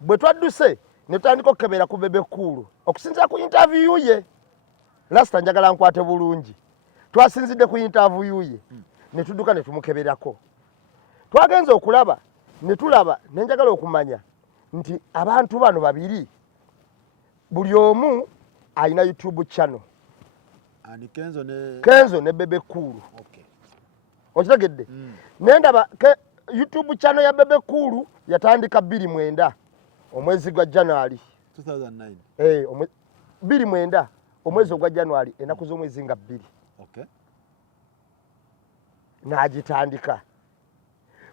bwe twadduse ne tutandika okukebera ku Bebe Cool okusinziira ku interview ye. Lasta njagala nkwate bulungi. Twasinzidde ku interview ye ne tudduka ne tumukeberako. Twagenze okulaba ne tulaba ne njagala okumanya nti abantu bano babiri buli omu alina YouTube channel. Ani Kenzo ne Bebe Cool. Okay. Okitegedde? Nendaba YouTube channel ya Bebe Cool yatandika 29 omwezi gwa January 2009. 29 omwezi gwa January enaku z'omwezi nga 2. Okay. N'agitandika.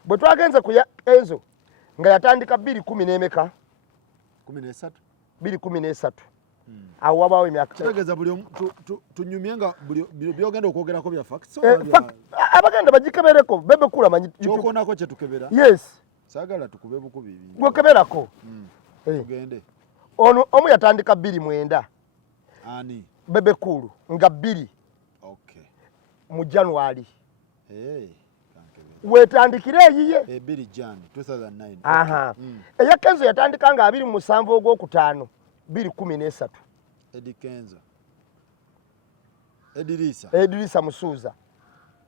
Bwe twagenze ku Kenzo nga yatandika 210 n'emeka 13. 213. Awo wabaawo emyaka. Kitegeeza buli tunyumye nga byogenda okwogerako bya facts. Abagenda bagikebereko Bebe Cool amanyi kyokoonako kye tukebera. Yes. Saagala tukube bukubi bingi. Gwekeberako. Tugende. Ono omu yatandika 29. Ani? Bebe Cool nga 2. Okay. Mu January. Kankebera. Wetandikire eyiye. 2 Jan 2009. Aha. Eya Kenzo yatandika nga 27 ogwokutaano 213. Eddie Kenzo. Edirisa. Edirisa Musuuza.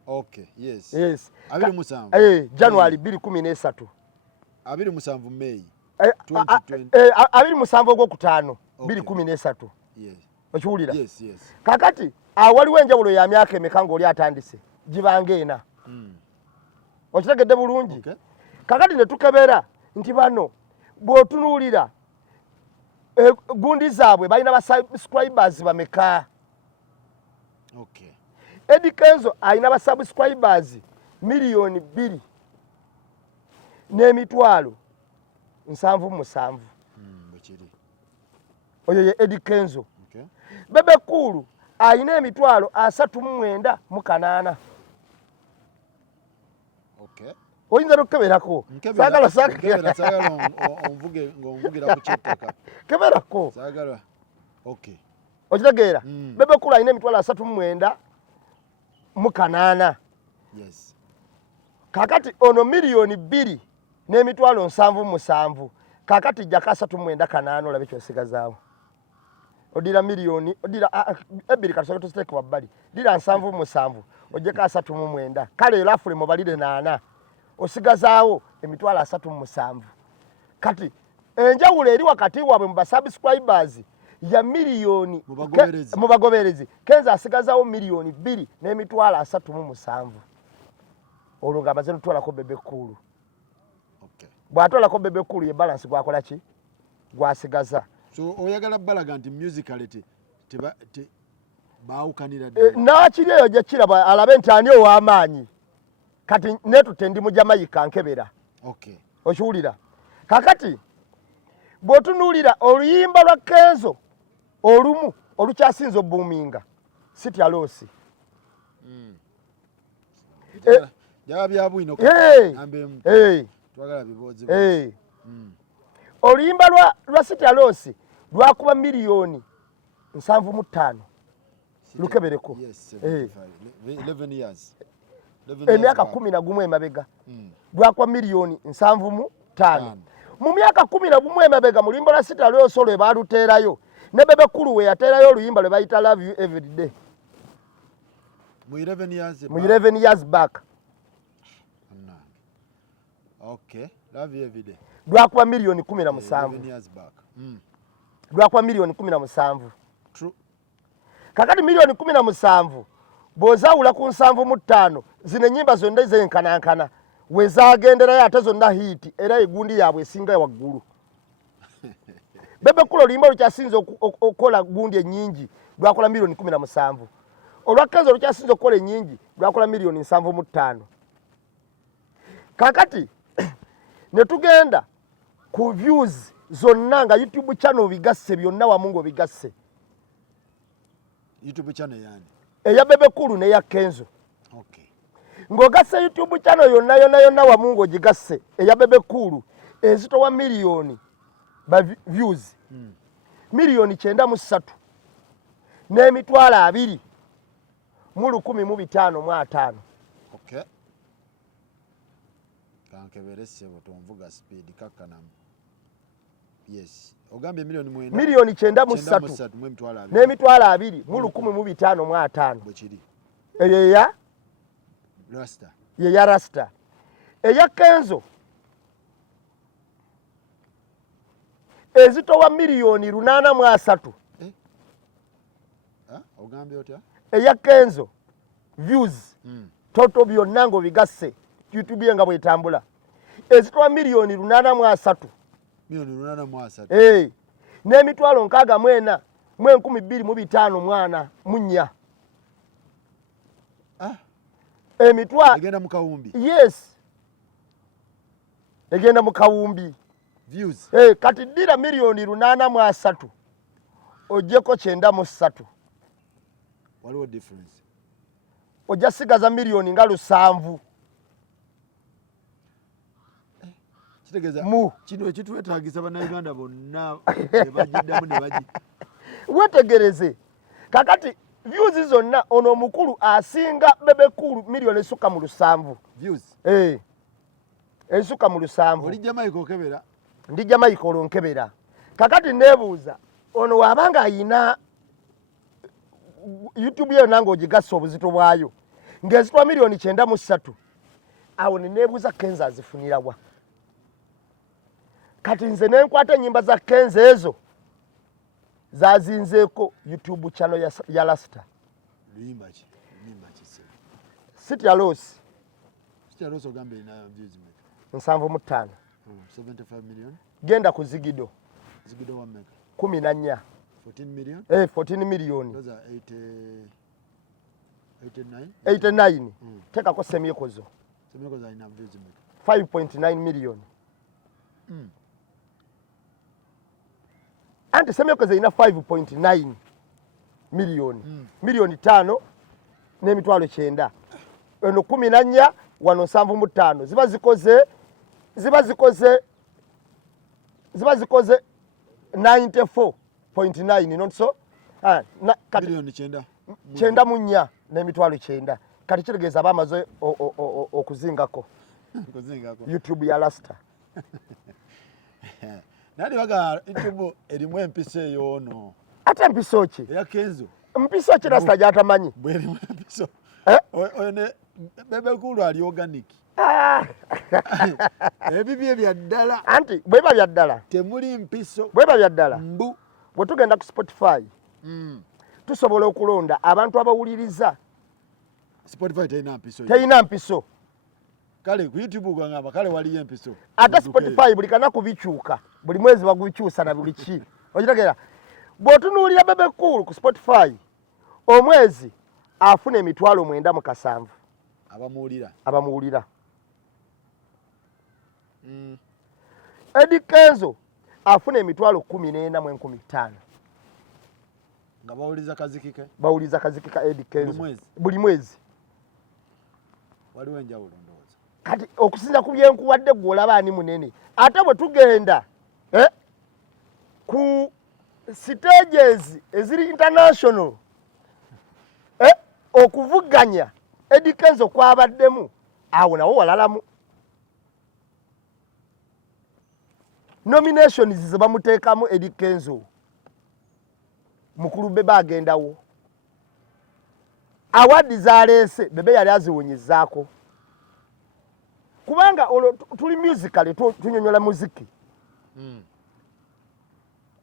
Okay, yes. Yes. 27. January 213. 27 May 2020. 27 ogwokutaano 213. Yes. Okiwulira? Yes, yes. Kakati waliwo enjawulo ya myaka emeka ng'oli atandise gibanga ena. Okitegedde bulungi? Okay. Kakati ne tukebera nti bano bw'otunuulira gundi zaabwe balina ba subscribers bameka. Okay. Eddie Kenzo alina ba subscribers milioni 2 n'emitwalo 77. Bwekiri. Oyo ye Eddie Kenzo. Okay. Bebe Cool alina emitwalo 39 Okay. Oyinza n'okukeberako. Saagala onvugira ku kyettaka. Keberako. Saagala. Okay. Okitegeera? Bebe Cool alina emitwalo 39. Yes. Kakati ono milioni 2 n'emitwalo 77. Kakati jjaka 39 olabe kyosigazaawo. Odira milioni, odira ebiri kasoke tusiteke wabbali. Dira 77 ojjeka 39. Kale lafule mubalire 8. Osigazaawo emitwalo 37. Kati enjawulo eri wakati waabwe mu subscribers ya milioni mu bagoberezi. Kenzo asigazaawo milioni 2 n'emitwalo 37. Olwo nga amaze notwalako Bebe Cool. Okay. Bw'atwalako Bebe Cool ye balance gwakola ki? Gwasigaza. So oyagala balaga nti musicality baawukanira n'akiri eyo gye kiraba alabe nti ani ow'amaanyi. Kati netutte ndi mu Jamaica nkebera. Okay. Okiwulira? Kakati bw'otunuulira oluyimba lwa Kenzo olumu olukyasinza obbuuminga City Alosi. Jaba byabwino kambemu. Twagala bibozi. Oluyimba lwa City Alosi lwakuba milioni 75. Lukebereko. Yes, 11 years. Emyaka 11 emabega. Lwakuba milioni 75. Mu myaka 11 emabega mu luyimba lwa City Alosi olwe baaluteerayo. Ne Bebe Cool we yateerayo oluyimba lwe bayita Love You Every Day. Mu 11 years back. Mu 11 years back. Okay. Love You Every Day. Lwakuba milioni 17. 11 years back. Lwakuba milioni 17. True. Kakati milioni 17 bw'ozaawula ku 75 zino ennyimba zonna ez'enkanankana we zaagenderayo ate zonna hiiti era egundi yaabwe esinga waggulu. Bebe Cool oluyimba olukyasinza okukola gundi ennyingi lwakola milioni 17. Olwa Kenzo olukyasinza okukola ennyingi lwakola milioni 75. Kakati ne tugenda ku views zonna nga YouTube channel bigasse byonna wamu ng'obigasse. YouTube channel yani? Eya Bebe Cool n'eya Kenzo. Okay. Ng'ogasse YouTube channel yonna wamu ng'ogigasse eya Bebe Cool ezitowa milioni ba views. Milioni 93 n'emitwalo 2 mu 1,555. Okay. Kankebere sebo tonvuga speed kakanamu. Yes. Ogambye milioni mwenda. Milioni 93 n'emitwalo 2 mu 1505 bwe kiri. Eyo ya Rasta. ye ya Rasta. Eya Kenzo ezitowa milioni 803. Ogambye otya? Eya Kenzo views total byonna ngo bigasse YouTube nga bwetambula ezitowa milioni 803. Milioni 803. N'emitwalo 64 mu 2025 mwana munya. Emitwalo egenda mu kawumbi. Yes. Egenda mu kawumbi. Views. Kati ddira milioni 803 ojjeko 93. Waliwo difference. Ojja sigaza milioni nga 7. Kitegeeza mu kino ekitwetaagisa bannayuganda bonna ne bagiddamu ne bagi. Wetegereze. Kakati views zonna ono omukulu asinga bebekulu milioni esukka mu 7. Views. Esukka mu 7. Olijja Michael Kebera. Ndijja Michael Nkebera. Kakati nebuuza ono wabanga ayina YouTube ye nango ogigassa obuzito bwayo ng'ezitwa milioni 93 awo nebuuza Kenzo azifunira wa. Kati nze nenkwata ennyimba za Kenzo ezo zazinzeeko YouTube channel ya Rasta. Luyimba ki se. City Alos. City Alos ogambye ina views meka. 75. 75 million. Genda ku Zigido. Zigido wa meka. 14. 14 million? 14 million. Those are 89. 89. Tekako Semyekozo. Semyekozo ina views meka. 5.9 million. Anti Semyekozo ina 5.9 million. Milioni 5 n'emitwalo 9. Eno 14 wano 75 ziba zikoze 94.9 not so. Milioni 9. 9 mu 4 n'emitwalo 9. Kati kitegeeza bamaze okuzingako. YouTube ya Rasta. Nani baga YouTube erimu empisa eyo ono. Ate empiso ki? Eya Kenzo. Mpiso ki Rasta gyatamanyi? Bwerimu empiso. Oyone bebekulu ali organic. Ebibye bya ddala. Anti bweba bya ddala. Temuli mpiso. Bweba bya ddala. Mbu. Bwe tugenda ku Spotify. Tusobola okulonda abantu abawuliriza. Spotify teyina mpiso. Teyina mpiso. Kale ku YouTube gwangamba kale waliyo empiso. Ate Spotify buli kanaku bikyuka. Buli mwezi bagukyusa na buli ki. Okitegera. Bw'otunuulira bebekulu ku Spotify omwezi afuna emitwalo 9 abamuwulira. Eddie Kenzo afuna emitwalo 14 mu 15. Nga bawuliza kazikike. Bawuliza kazikika Eddie Kenzo. Buli mwezi. Waliwo enjawulo ndowooza. Kati okusinza ku byenkuwadde gw'olaba ani munene. Ate bwe tugenda ku stages eziri international okuvuganya Eddie Kenzo kwabaddemu awo nawo walalamu. Nominations ze bamuteekamu Eddie Kenzo mukulu Bebe agendawo. Awadi zaleese Bebe yali aziwunyizaako. Kubanga tuli musically tunyonyola muziki.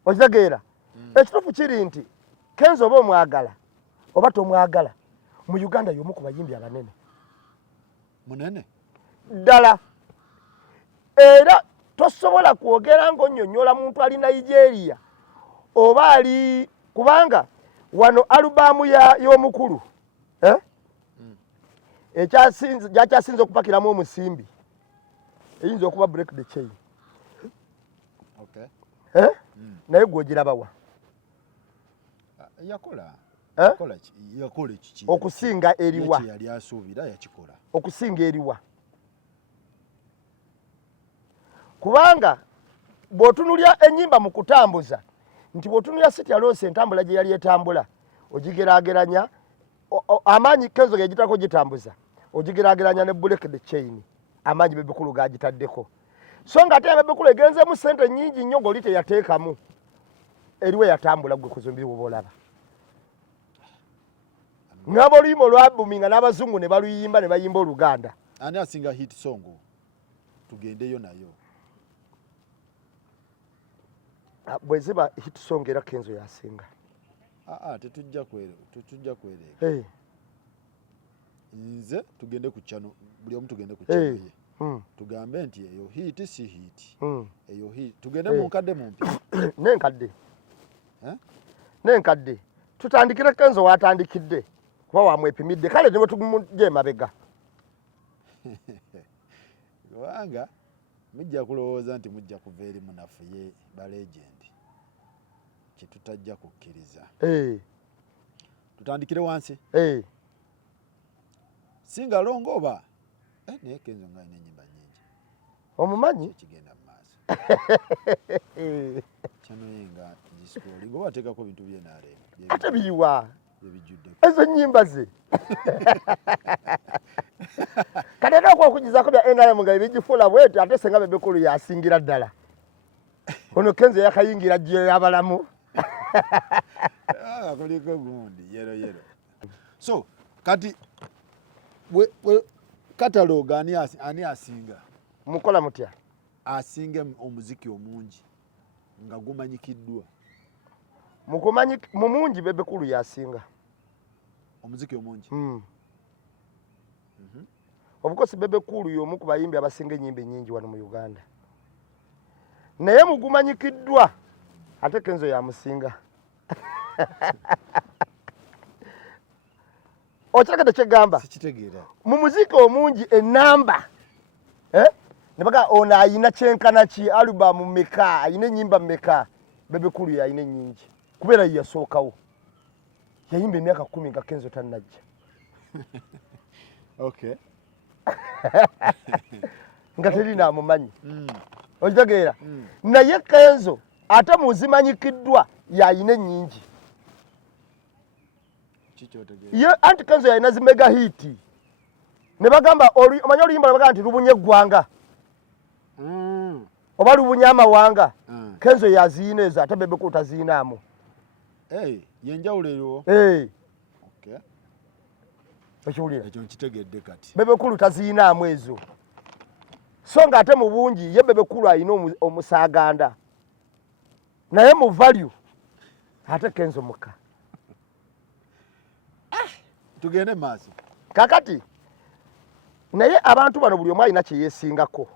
Okitegeera. Ekituufu kiri nti Kenzo oba omwagala oba tomwagala mu Uganda y'omu ku bayimbi abanene. Munene? Ddala. Era tosobola kwogera ng'onnyonnyola muntu ali Nigeria oba ali kubanga wano alubamu y'omukulu gyakyasinze okupakiramu omusimbi eyinza okuba Break the Chain. Naye gw'ogirabawa yakola ki okusinga eriwa yali asuubira yakikola okusinga eriwa kubanga bw'otunulya ennyimba mu kutambuza nti bw'otunulya City Alos entambula gye yali etambula ogigeraageranya amaanyi Kenzo gagitako gitambuza ogigeraageranya ne Break the Chain amaanyi bebikulu gagitaddeko so nga ate Bebekulu egenzeemu ssente nnyingi nnyo ng'oli teyateekamu eriwe yatambula gwe kuzumbi woba olaba n'aboluyimba olwabuminga n'abazungu ne baluyimba ne bayimba Oluganda. Ani asinga hit song tugendeyo nayo? Bwe ziba hit song era Kenzo yasinga. Tetujja kwereka. Hey. Nze tugende ku channel, buli omu tugende ku channel ye. Tugambe nti eyo hit si hit. Eyo hit tugende mu nkadde mu mpi. N'enkadde. N'enkadde. Tutandikire Kenzo watandikidde. Kuba wamwepimidde kale ne bwe tumujje emabega. Wanga mujja kulowooza nti mujja kuva eri munafu ye ba legend. Kitutajja kukkiriza. Tutandikire wansi. Singa longo oba naye Kenzo nga ine nyimba nyingi. Omumanyi? Kigenda mu maaso. Chano yenga discoli ngo bateekako bintu bye naale. Ate biyiwa. Ebijjudde. Ezo nnyimba ze. Kadera okwokugizaako bya NRM nga ebigifuula bwete ate senga Bebekulu yasingira ddala. Ono Kenzo yakayingira jje abalamu. Kuliko gundi yero. So kati kataloga ani asinga mukola mutya asinga omuziki omungi nga gumanyikiddwa mumungi Bebekulu yasinga omuziki omungi. Obukosi Bebekulu y'omu ku bayimbi abasinga ennyimba ennyingi wano mu Uganda naye mugumanyikiddwa ate Kenzo yamusinga. Okitegedde kye gamba? Sikitegeera. Mu muziki omungi ennamba ne baga ono ayina kyenkana ki alubamu mmeka ayina ennyimba mmeka Bebekulu yayina ennyingi kubeera yasookawo yayimba emyaka 10 nga Kenzo tannajja. Okay. nga terina amumanyi. Okitegeera? Naye Kenzo ate muzimanyikiddwa yayina ennyingi. Ye anti Kenzo yayina zi mega hit. Ne bagamba omanyi oluyimba bagamba nti lubunye eggwanga. Oba lubunye amawanga. Kenzo yaziina ezo ate Bebekulu taziinaamu. Yenjawulo eyo. Okay. Okiwulira? Ekyo nkitegedde kati. Bebekulu taziinaamu ezo. So nga ate mu bungi ye Bebekulu ayina omusaaganda. Naye mu value ate Kenzo muka. Tugende maaso. Kakati naye abantu bano buli omu alina kye yeesingako.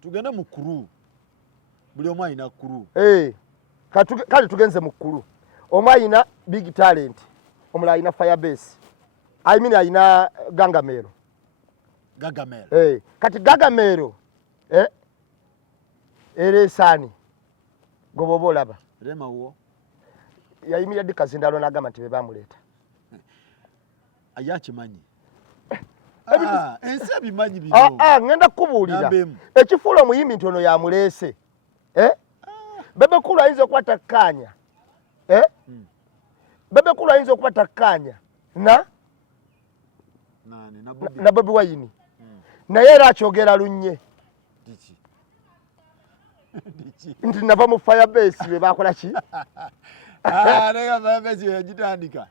Tugende mu kuru. Buli omu alina kuru. Kale tugenze mu kuru. Omu alina big talent. Omulala alina Firebase. I mean alina Gangamero. Kati Gangamero ereesaani goboba olaba. Rema wo. Yayimiridde Kazindalo n'agamba nti be bamuleeta. Ayakimanyi. Ensi ebimanyi bino. Ngenda kukubuulira. Ekifuula omuyimbi nti ono yamuleese. Bebekulu ayinza okuba takkaanya. Bebekulu ayinza okuba takkaanya na Bobi Wine. Naye era akyogera lunnye. Nti nava mu Firebase be bakola ki? Nega Firebase yagitandika.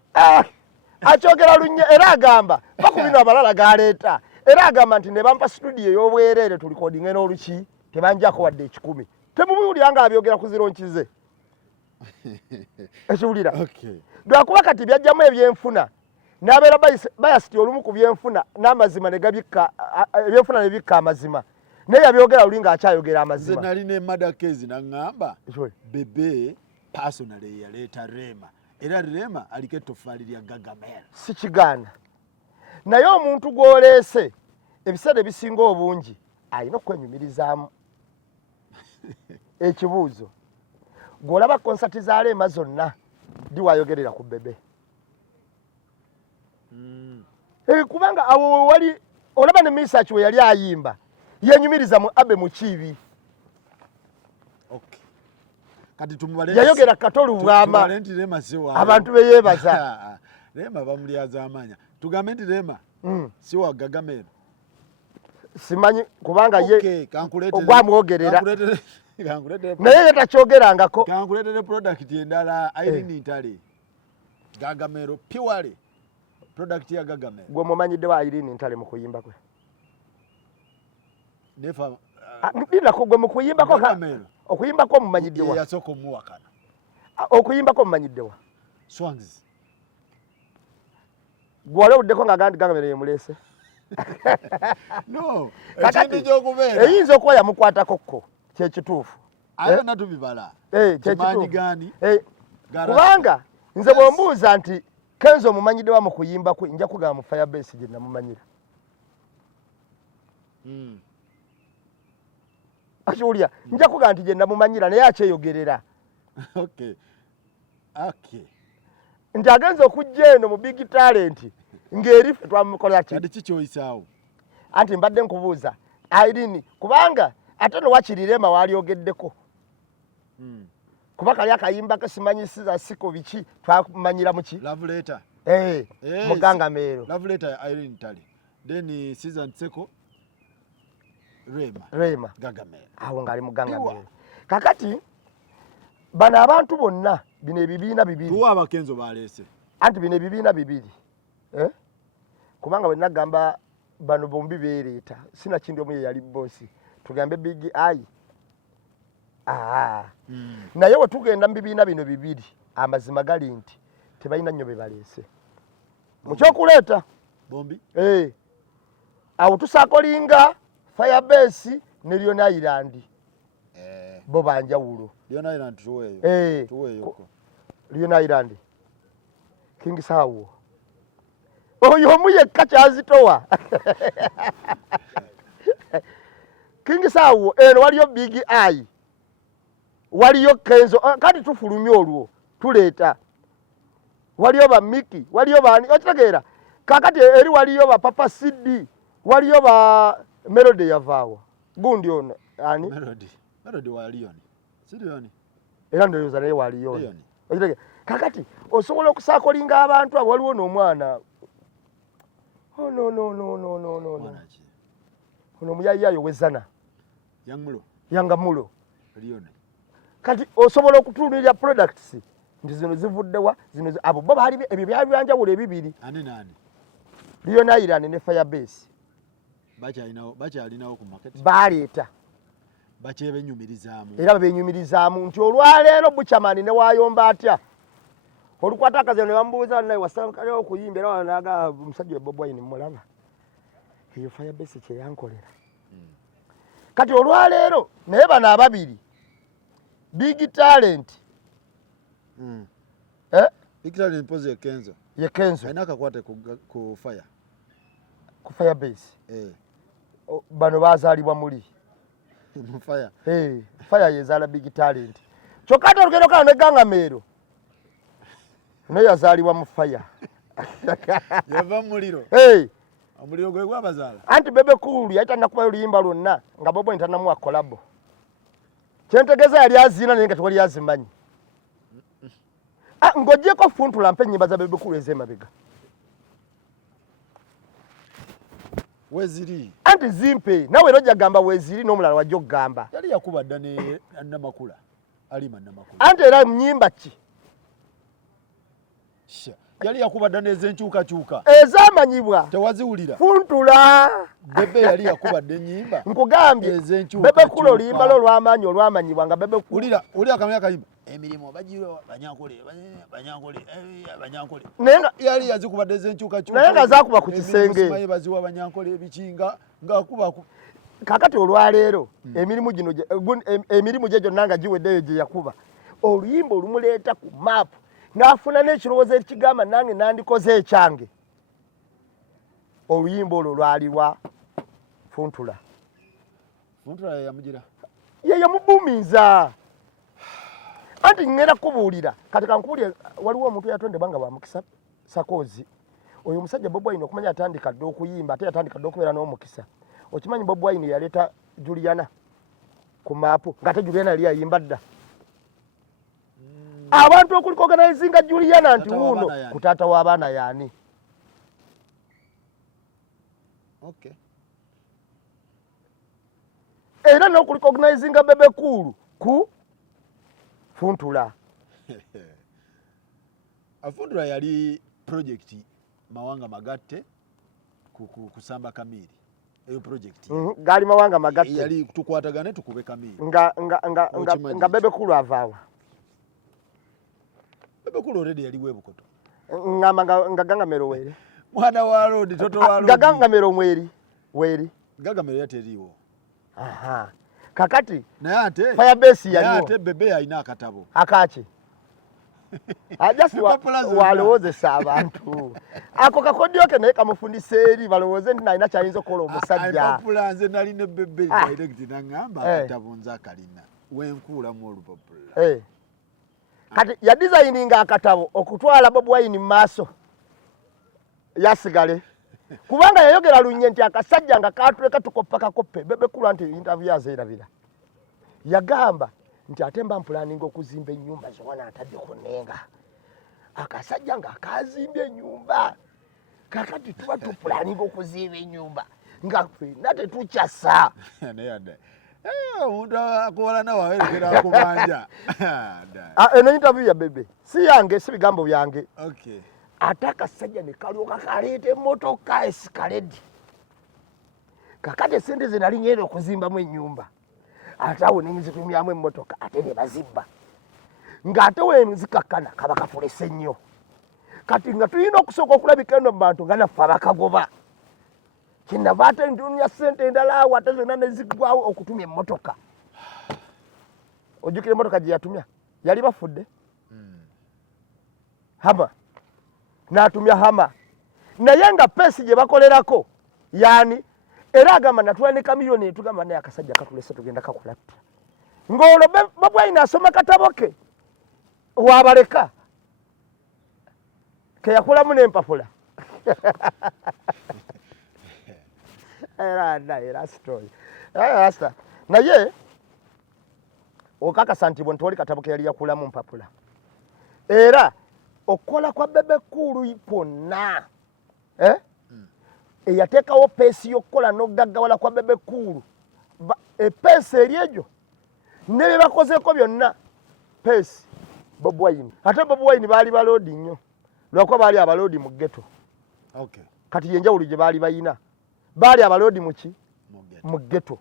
Akyogera lunnye era agamba bakubino abalala galeeta. Era agamba nti ne bampa studio ey'obwereere tulikodinga n'oluki tebanjako wadde 10. Temubuulira nga abyogera ku ziro nkize. Ekiwulira? Lwakuba kati byajjamu ebyenfuna. N'abeera bayasiti olumu ku byenfuna n'amazima ne gabikka ebyenfuna ne bikka amazima. Naye yabyogera luli ng'akyayogera amazima. Nze nali ne Madakezi n'aŋŋamba Bebe personally yaleeta Rema. Era Rema aliko ettofaali lya Gagamel. Si kigaana. Naye omuntu gw'oleese ebiseera ebisinga obungi alina okwenyumirizaamu. Ekibuuzo gw'olaba konsati za Rema zonna ddi wayogerera ku Bebe. Kubanga awo wali olaba ne Misachi we yali ayimba yenyumiriza mu abe mu kibi. Kati tumubale yayogera katolu bwama abantu beyebaza. Rema bamulyaza amanya. Tugambe nti Rema si wa Gagamero. simanyi kubanga ye kankuletere gwamwogerera kankuletere naye takyogerangako. Kankuletere product endala Irene Ntale Gagamero purely product ya Gagamero. Gwe mumanyidde wa Irene Ntale mu kuyimba kwe? Nefa ndinako gwe mu kuyimba ko okuyimba ko mumanyidde wa? Yasoko muwakana. Okuyimba ko mumanyidde wa? Swangs. Gwale uddeko nga gandi Gagamero yemulese. No, kakati jokubeera. Eyinza okuba yamukwatako kko kye kituufu. Ayo natubibala. Kye Kimanyi kituufu. gani? Kubanga nze bw'ombuuza nti Kenzo mumanyidde wa mu kuyimba kwe nja kugamba mu Firebase gye namumanyira. Akiwulira nja kugamba nti gye namumanyira naye akyeyogerera. Okay. Nti agenza okujja eno mu Big Talent ng'eri ffe twamukola ki? Kati kikyoyisaawo. Anti mbadde nkubuuza Irene kubanga ate no wakirirema walyogeddeko. Kuba kali akayimba ke simanyisiza siko biki twamanyira muki? Love letter. Mugangamero. Love letter ya Irene Ntale. Then season seko Rema. Gagamero. Awo ngali Mugangamero. Kakati bana abantu bonna bino ebibiina bibiri. Tuwa abakenzo balese. Anti bino ebibiina bibiri. Kubanga bwe nagamba bano bombi beereeta sina kindi omu ye yali bossi tugambe Big Eye. Naye we tugenda mu bibiina bino bibiri amazima gali nti tebalina nnyo be baleese mu kyokuleeta bombi. Awo tusaakolinga Firebase ne Lion Island bo banjawulo. Lion Island tuweeyo. Lion Island King Sawo oyo omu yekka kyazitowa. King Sawo eno waliyo Big Eye waliyo Kenzo kati tufulumye olwo tuleeta waliyo ba Miki waliyo bani okitegeera kakati eri waliyo ba Papa Sidi waliyo ba Melody yavaawa gundi ono ani Melody wa Lion Sirioni era ndoyoza naye waliyo okitegeera kakati osobola okusaakolinga abantu abo waliwo n'omwana no ono muyayayo wezana yangamulo Lion. Kati osobola okutunulira products nti zino zivuddewa zino abo bo bali ebyo byanjawulo ebibiri. Nani? Lion Island ne Firebase. Bakyalinawo ku market. Baleeta. Bakyebenyumirizaamu. Era benyumirizaamu nti olwaleero Buchamani ne wayomba atya. Olukwata akazi ne bambuuza naye wasankale okuyimba era wanaga omusajja Bob Wine mulaba. Eyo Firebase kye yankolera. Kati olwaleero naye bano ababiri Big Talent. Big Talent pose ya Kenzo. Ye Kenzo. Aina akakwate ku fire. Ku Firebase. Bano bazaalibwa muli. Mu fire. Fire yezaala Big Talent. Kyokka olugero kano ne Gangamero. Naye yazaalibwa mu fire. Yava muliro. Omuliro gwe gwabazaala. Anti Bebe Cool yayita nakubayo oluyimba lwonna nga Bobo ntanamu akolabo. Kyentegeeza yali azina naye nga tewali azimanyi. Ng'ogyeko Funtula mpe ennyimba za Bebe Cool ez'emabega. Weziri. Anti zimpe nawe era ojja gamba weziri n'omulala wajja okugamba. Yali yakuba dda ne Namakula. Alima Namakula. Anti era nnyimba ki? Yali yakuba dda n'ez'enkyukakyuka. Ezamanyibwa. Tewaziwulira. Funtula. Bebe yali yakuba dda ennyimba. Nkugambye. Bebe Cool oluyimba lwo olw'amaanyi olwamanyibwa nga Bebe Cool. Ulira akamya kayimba. Emirimu bagiro Banyankole. Nenga yali yazikuba dda ez'enkyukakyuka. Naye nga zaakuba ku kisenge. Simanyi baziwa Banyankole ebikinga ng'akuba ku. Kakati olwaleero emirimu gye gyonna nga giweddeyo gye yakuba. Oluyimba olumuleeta ku maapu. N'afuna n'ekirowoozo ekigamba nange nandikoze ekyange. Oluyimba olwo lwaliwa Funtula. Funtula yamugira. Ye yamubuumiza. Anti ngenda kubuulira kati kankubuulire waliwo omuntu yatondebwa nga bwamukisa Sakozi. Oyo omusajja Bob Wine okumanya atandika dda okuyimba ate yatandika dda okubeera n'omukisa. Okimanyi Bob Wine yaleeta Juliana ku maapu ng'ate Juliana yali yayimba dda. Abantu okuliko organizinga Juliana nti wuno ku taata w'abaana yaani. era n'okurecognizinga Bebe Cool ku Funtula. Afuntula yali project Mawanga Magatte kusamba Kamiri. Eyo project. Gali Mawanga Magatte. Yali tukwatagane tukube Kamiri. Nga Bebe Cool avaawa. Bebe Cool already yali webukoto. Nga Gangamero weri. Mwana wa road toto wa road. Gangamero weri. Gangamero yateriwo. Aha. Kakati naye ate Firebase yaliwo. naye ate Bebe alina akatabo. Akaki. Ajasi walowozesa abantu. Ako kakodyo ke naye kamufundisa eri balowooze nti nalina kyayinza okukola omusajja. Popula nze nali ne Bebe direct nangamba akatabo nze akalina. Wenkuulamu olupapula. Kati ya designinga akatabo okutwala Bobi Wine mu maaso yasigale. Kubanga yayogera lunye nti akasajja nga katuleka tukoppa kakoppe Bebe Cool nti interview azeerabira. Yagamba nti ate mba mpulaninga okuzimba ennyumba zona atadde ku nenga. Akasajja nga akazimbye ennyumba. Kakati tuba tupulaninga okuzimba ennyumba nga ffenna tetukyasa. Omuntu akola nawe awerekera akubanja. Eno interview ya Bebe si yange si bigambo byange. Okay. Ate akasajja ne kalyoka kaleeta emmotoka esikaledi. Kakati sente ze nali ngenda okuzimbamu ennyumba. Ate awo ne nzitumyamu emmotoka ate ne bazibba. Ng'ate wenzikakkana kaba kafulese nnyo. Kati nga tulina okusooka okulabika eno mu bantu nga naffe abakagoba. Kinava ate ntunya ssente endala awo ate zonna ne ziggwawo okutumya emmotoka. Ojjukira emmotoka gye yatumya yali bafudde. Hama. N'atumya Hama. Naye nga pesi gye bakolerako yaani era agamba natwandika miliyoni tugamba naye akasajja katulese tugenda kakulatta. Ng'olwo Bobi Wine asoma katabo ke waabaleka ke yakulamu n'empapula. Era story. Rasta. Naye okakasa nti bwe ntoli katabo ke yali yakulamu mpapula. Era okola kwa Bebe Cool ponna. Eyateekawo peesi y'okukola n'ogaggawala kwa Bebe Cool. Epeesi eri egyo ne bye bakozeeko byonna peesi Bobi Wine. Ate Bobi Wine baali baloodi nnyo. Lwakuba baali abaloodi mu ghetto. Okay. Kati yenjawulo gye baali bayina. Baali abaloodi mu ki? Mu ghetto.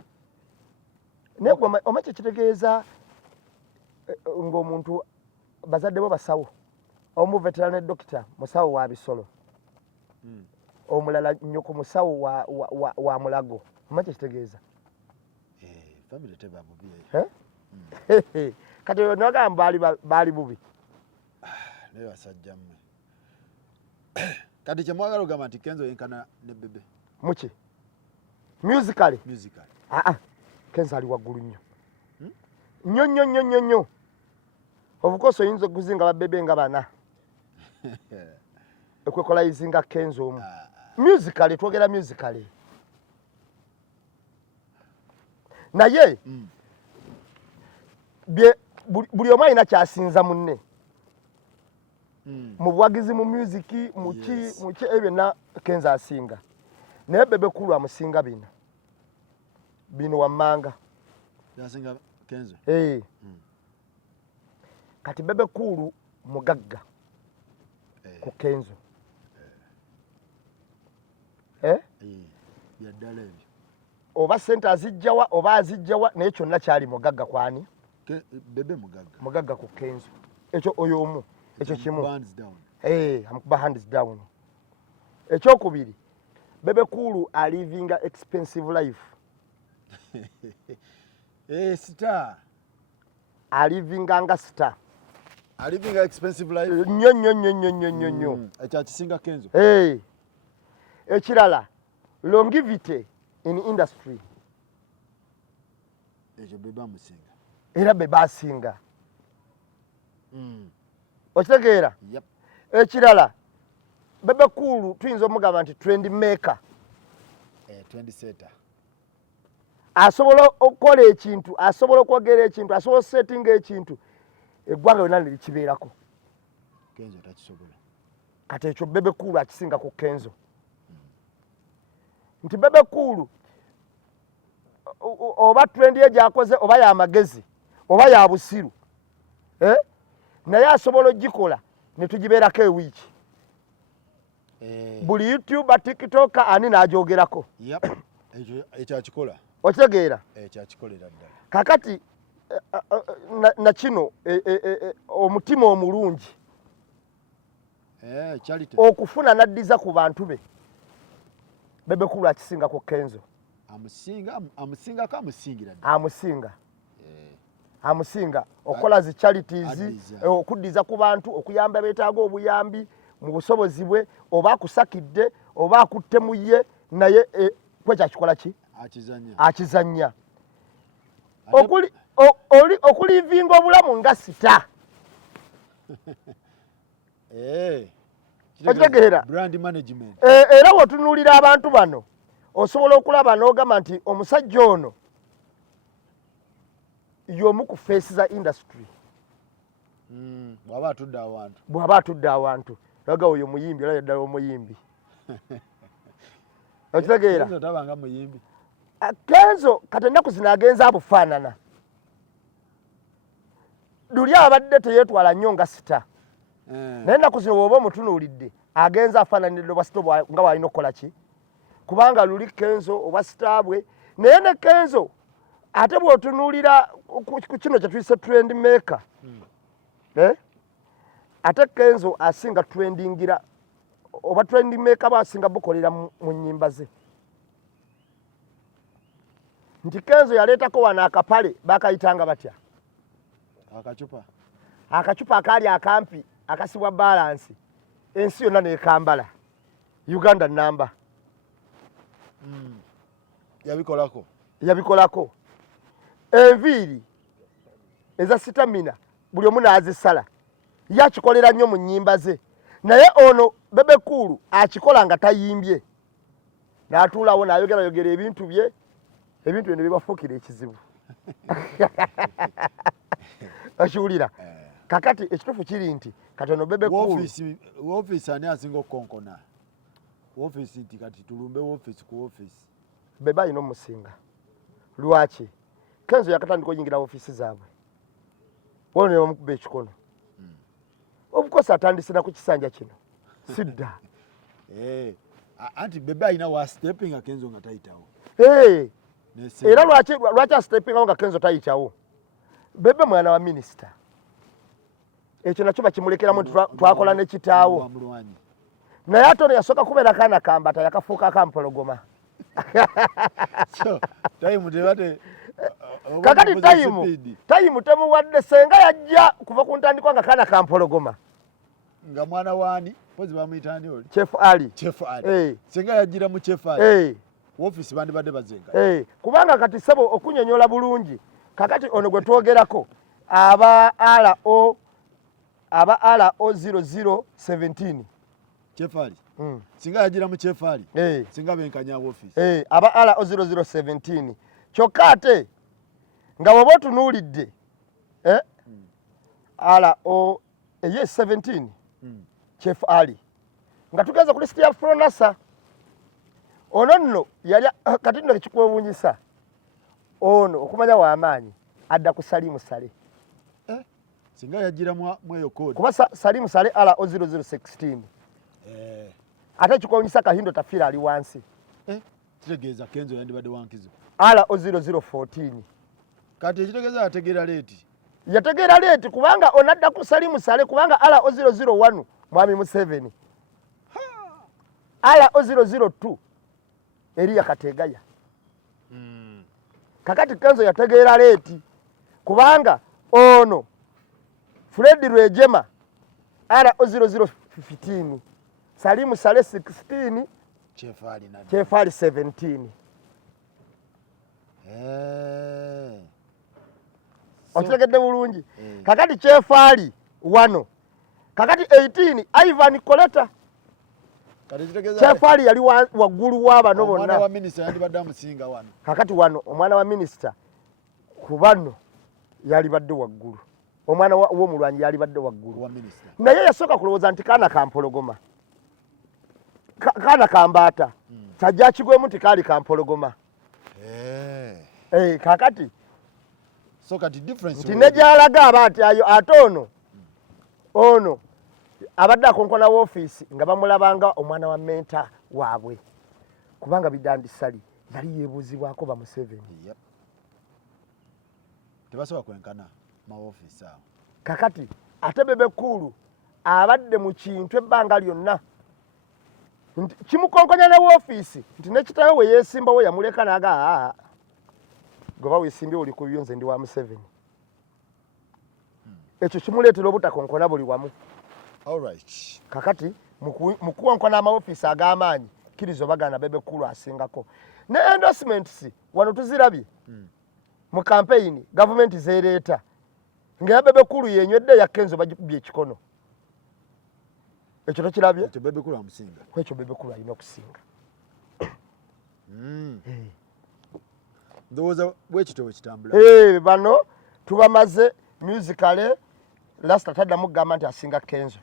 Naye omanye kitegeeza ng'omuntu bazadde bo basawo. Omu veterane doctor musawo wa bisolo. Omulala nnyoko musawo wa mulago. Omanye kitegeeza. Family teba mubiye. Kati nogamba baali bubi. Naye wasajja mmwe. Kati kyemwagala ogamba nti Kenzo yenkana ne Bebe. Muki? Musically. Musically. Kenzo ali waggulu nnyo. Nnyo. Obukoso oyinza okuzinga Bebe nga bana. Ekwekolayizinga Kenzo omu. Musically twogera musically. Naye buli omu alina kyasinza munne. Mu bwagizi mu music muki ebyonna Kenzo asinga. Naye Bebe Cool amusinga bino wammanga. Yasinga Kenzo. Kati Bebe Cool mugagga ku Kenzo. Yaddala ebyo. Oba sente azijjawa oba azijjawa naye kyonna kyali mugagga kwani? Bebe mugagga. Mugagga ku Kenzo. Ekyo oyo omu. Ekyo kimu. Amukuba hands down. Ekyokubiri Bebe Cool alivinga expensive life. Star. Alivinga nga star. Alivinga expensive life. Nnyo. Ekyakisinga Kenzo. Ekirala longevity in industry. Ekyo Bebe amusinga. Era Bebe asinga. Okitegeera? Yep. Ekirala Bebe Cool tuyinza omugamba nti trend maker. Trend setter. Asobola okukola ekintu, asobola okwogera ekintu, asobola setting ekintu. Eggwanga lyonna likibeerako. Kenzo takisobola. Kati ekyo Bebe Cool akisinga ku Kenzo. Nti Bebe Cool oba trend ye gyakoze oba ya magezi oba ya busiru naye asobola ogikola ne tugibeerako ewiiki buli YouTuber TikTok ani n'agyogerako ekyo akikola okitegeera ekyo akikolera ddala kakati na kino omutima omulungi okufuna naddiza ku bantu be Bebe Cool akisingako Kenzo amusinga okola zi charities okuddiza ku bantu okuyamba beetaaga obuyambi mu busobozi bwe oba akusakidde oba akutte mu ye naye kwekyo akikola ki akizannya okulivinga obulamu nga sita okitegeera era wotunuulira abantu bano osobola okulaba n'ogamba nti omusajja ono y'omu ku feesi za industry bw'aba atudde awantu laga oyo muyimbi era yaddala omuyimbi okitegeera Kenzo kati ennaku zino agenza abufaanana luli abadde teyeetwala nnyo nga sita naye ennaku zino bw'oba omutunuulidde agenza afaananidde oba sita nga bw'alina okukola ki kubanga luli Kenzo oba sita bwe naye ne Kenzo ate bw'otunuulira ku kino kye tuyise trend maker ate Kenzo asinga trendingira oba trend maker aba asinga bukolera mu nnyimba ze nti Kenzo yaleetako wano akapale bakayitanga batya akacupa akaali akampi akasibwa balansi ensi yonna n'ekambala Uganda namba yabikolako enviiri eza sitamina buli omu n'azisala yakikolera nnyo mu nnyimba ze naye ono Bebe Cool akikola nga tayimbye n'atuulawo n'ayogerayogera ebintu bye ebintu bino bibafuukira ekizibu okiwulira kakati ekituufu kiri nti kati ono Bebe Cool woofiisi ani asinga okukonkona woofiisi nti kati tulumbe woofiisi ku woofiisi Bebe alina omusinga lwaki Kenzo yakatandika oyingira woofiisi zaabwe wano ne bamukuba ekikono obukosi atandise na ku kisanja kino sidda anti Bebe alina wa stepping nga Kenzo nga tayitawo era lwaki asteppingawo nga Kenzo tayitawo Bebe mwana wa minisita ekyo nakyo bakimulekeramu twakola ne kitaawo naye ate ono yasooka kubeera kaana kambata yakafuuka akampologoma kakati tayimu temuwadde senga yajja kuva ku ntandikwa nga kaana kampologoma nga mwana waani pozi bamuyitani oli Chef Ali senga yajjira mu Chef Ali woofiisi bandibadde bazenga kubanga kati sebo okunyonyola bulungi kakati ono gwe twogerako aba RO 0017 Chef Ali singa yajjira mu Chef Ali singa benkanya woofiisi aba RO 0017 kyokka ate nga bw'oba otunuulidde RO 17 Chef Ali nga tugeze ku lisiti ya Fronasa ono nno yali kati nno ekikwewuunyisa ono okumanya w'amaanyi adda ku Salimu Sale singa yajjira mu eyo koodi kuba Salimu Sale RO 0016 ate ekikwewuunyisa Kahindo Tafiira ali wansi kitegeeza Kenzo yandibadde wankizo RO 0014 kati ekitegeeza yategeera leeti kubanga onadda ku Salimu Sale kubanga RO 001 Mwami Museveni RO 002 Eriya Kategaya kakati Kenzo yategeera leeti kubanga ono Fred Rwejema RO 0015 Salimu Sale 16 Chef Ali 17 okitegedde bulungi kakati Chef Ali wano kakati 18 Ivan Koleta Chef Ali yali waggulu w'abano bonna omwana wa minisita yandibadde amusinga wano kakati wano omwana wa minisita ku bano yalibadde waggulu omwana w'omulwanyi yalibadde waggulu naye yasooka kulowooza nti kaana kampologoma kaana kambaata kyajja kigwemu nti kaali kampologoma kakati so kati difference nti ne gyalaga abaati ayo ate ono abadde akonkona woofiisi nga bamulabanga omwana wa menta waabwe kubanga bidandisali yali yeebuuzibwako ba Museveni. Tebasobola kwenkana mawoofiisi awo. Kakati ate Bebe Cool abadde mu kintu ebbanga lyonna nti kimukonkonya ne woofiisi nti ne kitawe we yeesimbawo yamuleka naga goba weesimbye oli ku byo nze ndi wa Museveni. Ekyo kimuleetera obutakonkona buli wamu. Alright. Kakati mu kukonkona amawoofiisi ag'amaanyi kkiriza obagana Bebe Cool asingako. Ne endorsements wano tuzirabye mu campaign gavumenti zeereeta nga Bebe Cool yenywedde yakkenzo bagikubye ekikono. Ekyo tokirabye? Ekyo Bebe Cool amusinga. Kwekyo Bebe Cool alina okusinga. Ndowooza bwekito kitambula. Bano tubamaze musicale Rasta taddamu kugamba nti asinga Kenzo.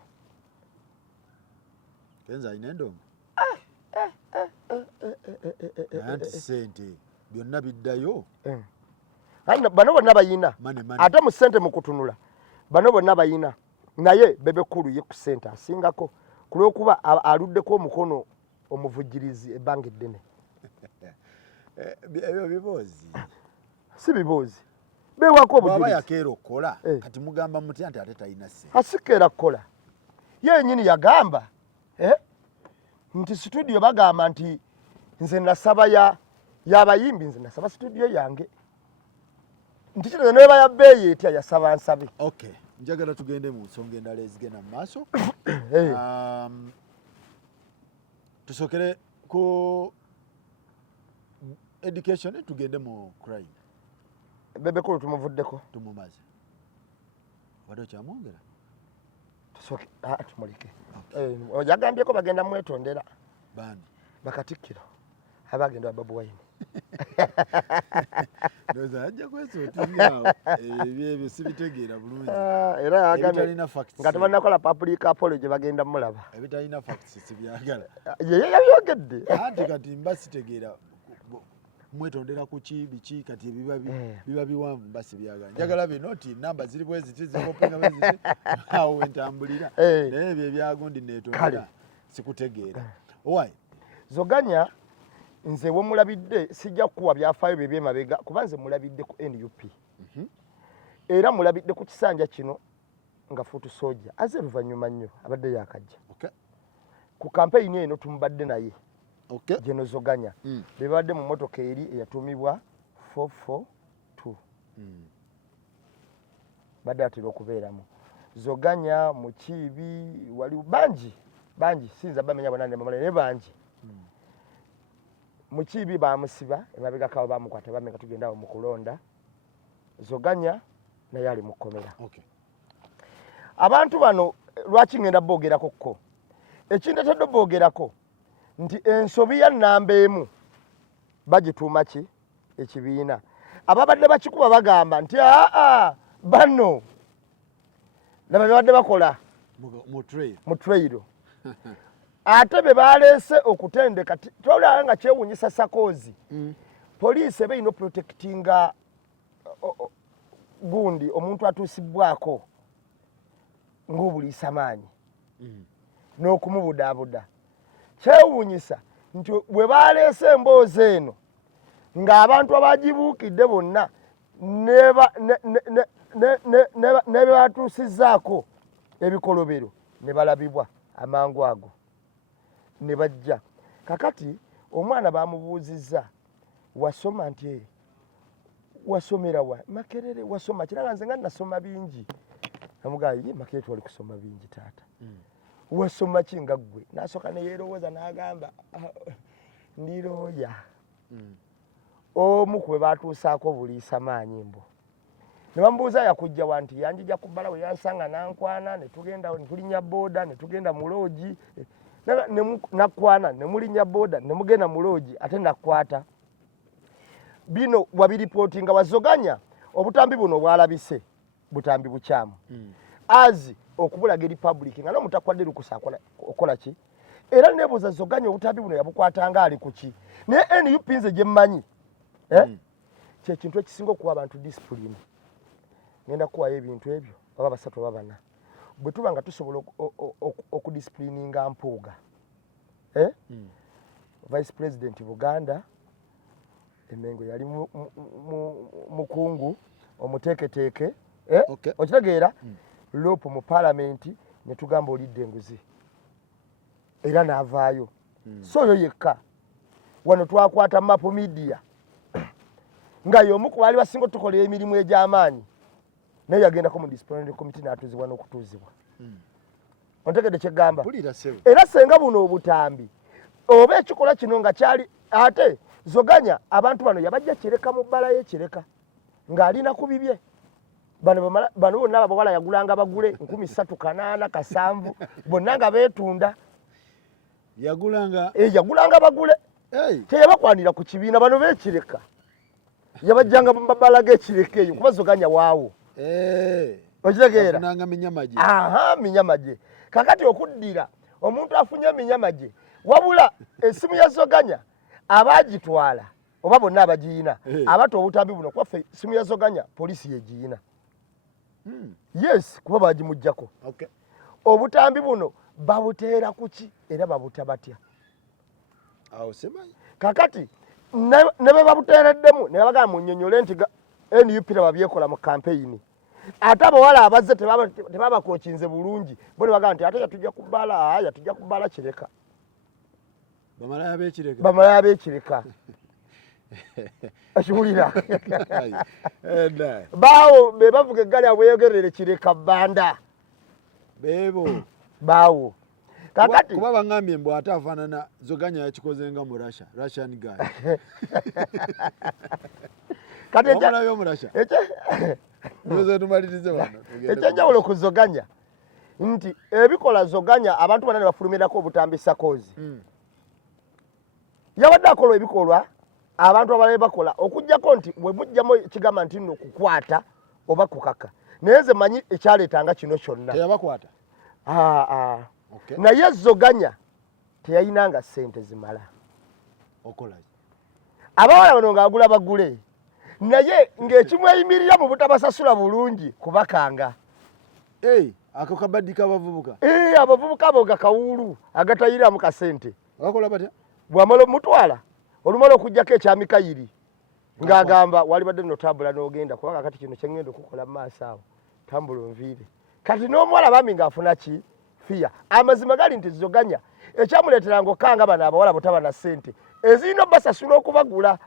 Kenzo alina endongo. Anti sente byonna biddayo. Bano bonna bayina. Ate mu ssente mu kutunula. Bano bonna bayina. Naye Bebe Cool ye ku ssente asingako kulwokuba aluddeko omukono omuvujjirizi ebbanga eddene. Ebyo biboozi. Si biboozi. Bewako obujulizi. Baba yakeera okukola kati mugamba mutya nti ate talina ssente. Asikeera kukola. Yennyini yagamba nti studio bagamba nti nze nasaba y'abayimbi nze nasaba studio yange. Nti kino ne baya bbeeyi etya yasaba nsabe. Okay. Njagala tugende mu nsonga endala ezigenda mu maaso. Tusokere ku education tugende mu crime. Bebe Cool tumuvuddeko. Tumumaze. Wadde okyamwongera? Tusoke tumulike. Yagambyeko bagenda mwetondera. Bani? Bakatikkiro. Abagenda Babu Wine. Noza ajja kwesootinga ebyo sibitegeera bulungi. Era agambye nga tebannakola public apology bagenda mulaba. Ebitalina facts sibyagala. Yeye yabyogedde. Anti kati mba sitegeera mwetondera ku biki kati biba biwanvu mba sibyagala. Njagala bino nti namba ziri bwezi tizikopinga bwezi awo entambulira. Naye ebyo ebyagundi neetondera sikutegeera. Why? Zoganya nze we mulabidde sijja kuwa byafaayo bye byemabega kuba nze mulabidde ku NUP. Era mulabidde ku kisanja kino nga futu soja aze luvannyuma nnyo abadde yakajja. Ku campaign eno tumubadde naye. Jeno Zoganya. Bebadde mu motoka eri eyatuumibwa 442. Badde atera okubeeramu. Zoganya mu Kiibi wali bangi sinza bamenya bonane mamale ne bangi. Mu Kiibi bamusiba emabega kawo bamukwata bamenga tugenda mu kulonda. Zoganya naye ali mu kkomera. Abantu bano lwaki ngenda boogerako ko ekindetedde boogerako nti ensobi ya nnamba emu bagituuma ki ekibiina ababadde bakikuba bagamba nti bano laba babadde bakola mu trail ate be baleese okutendeka tolaba nga kyewuunyisa Sarkozy. Poliisi eba ino protectinga gundi omuntu atuusibwako ng'obuliisa maanyi n'okumubudaabuda. Kyewuunyisa nti bwe baleese emboozi eno ng'abantu abagibuukidde bonna ne batuusizzaako ebikolobero ne balabibwa amangu ago ne bajja. Kakati omwana bamubuuzizza wasoma nti wasomera wa Makerere wasoma kiraga nze nga nasoma bingi. Namugaye Makerere twali kusoma bingi taata. Wasoma kinga gwe nasooka ne yeerowooza n'agamba ndi looya. Omu kwe batuusaako buliisa maanyi mbo. Ne bamubuuza yakujja wanti yanjija kubbala we yansanga nankwana ne tugenda ne tulinnya booda ne tugenda mu loogi nakwana ne mulinnya booda ne mugenda mu loogi ate nakwata. Bino wabiripootinga Wazoganya obutambi buno bwalabise butambi bukyamu. Azi okubulaga eri public nga n'omutakwadde lukusa okola ki era nebuuza Zoganya obutambi buno yabukwatanga ali kuki naye NUP nze gye mmanyi kye kintu ekisinga okuwa abantu discipline. Ngenda kuwayo ebintu ebyo baba basatu oba bana bwe tuba nga tusobola okudisciplininga Mpuuga Vice President Buganda Emengo yali mukungu omuteeketeeke okitegeera lopo mu palamenti ne tugamba olidde enguzi era n'avaayo so oyo yekka wano twakwata mapu media nga y'omu ku baali basinga tukolera emirimu egy'amaanyi naye yagendako mu disciplinary committee n'atuuzibwa n'okutuuzibwa ontegedde kyegamba era senga buno obutambi oba ekikola kino nga kyali ate Zoganya abantu bano yabajja Kireka mu bbala y'Ekireka ng'alina ku bibye bano bonna abawala yagulanga bagule 3,800 kasanvu bonna nga beetunda yagulanga bagule teyabakwanira ku kibiina bano b'Ekireka yabajjanga mu mabbala g'Ekireka eyo kuba Zoganya waawo okitegeera minyamaje kakati okuddira omuntu afunye minyamaje wabula esimu ya Zoganya abagitwala oba bonna abagiyina abato obutambi buno kwaffe esimu ya Zoganya polisi yegiyina yes kuba bagimujjako obutambi buno babuteera kuki era babuta batya kakati ne be babuteereddemu ne babagamba munnyonnyole nti NUP babyekola mu kampeyini ate abawala abazze tebabakokinze bulungi bo ne bagamba nti ate yatujja kubbala Kireka bamalaya b'Ekireka akiwulira baawo be bavuga eggali abweyogerere Kireka bbanda baawo kakati kuba bangambye mbu ate afaanana Zoganya yakikoze nga mu Russian guy kati ekyenjawulo ku Zoganya nti ebikola Zoganya abantu bana ne bafulumirako obutambi Sakozi yabadde akola ebikolwa abantu abalala bakola okujjako nti bwe mujjamu ekigamba nti nno kukwata oba kukaka naye nze manyi ekyaleetanga kino kyonna teyabakwata naye Zoganya teyayinanga ssente zimala abawala bano ng'agula bagule naye ng'ekimweyimirira mu butabasasula bulungi kubakanga ako kabaddi k'abavubuka abavubuka abo gakawuulu agatayiramu kasente bakola batya bwamala omutwala olumala okujjako ekya Mikayiri ng'agamba wali badde nno tambula n'ogenda kubanga kati kino kyengenda okukola mu maaso awo tambula onviire kati n'omuwala bambi ng'afuna ki fiya amazima gali nti Zoganya ekyamuleeteranga okanga bano abawala butaba na ssente ezirina basasula okubagula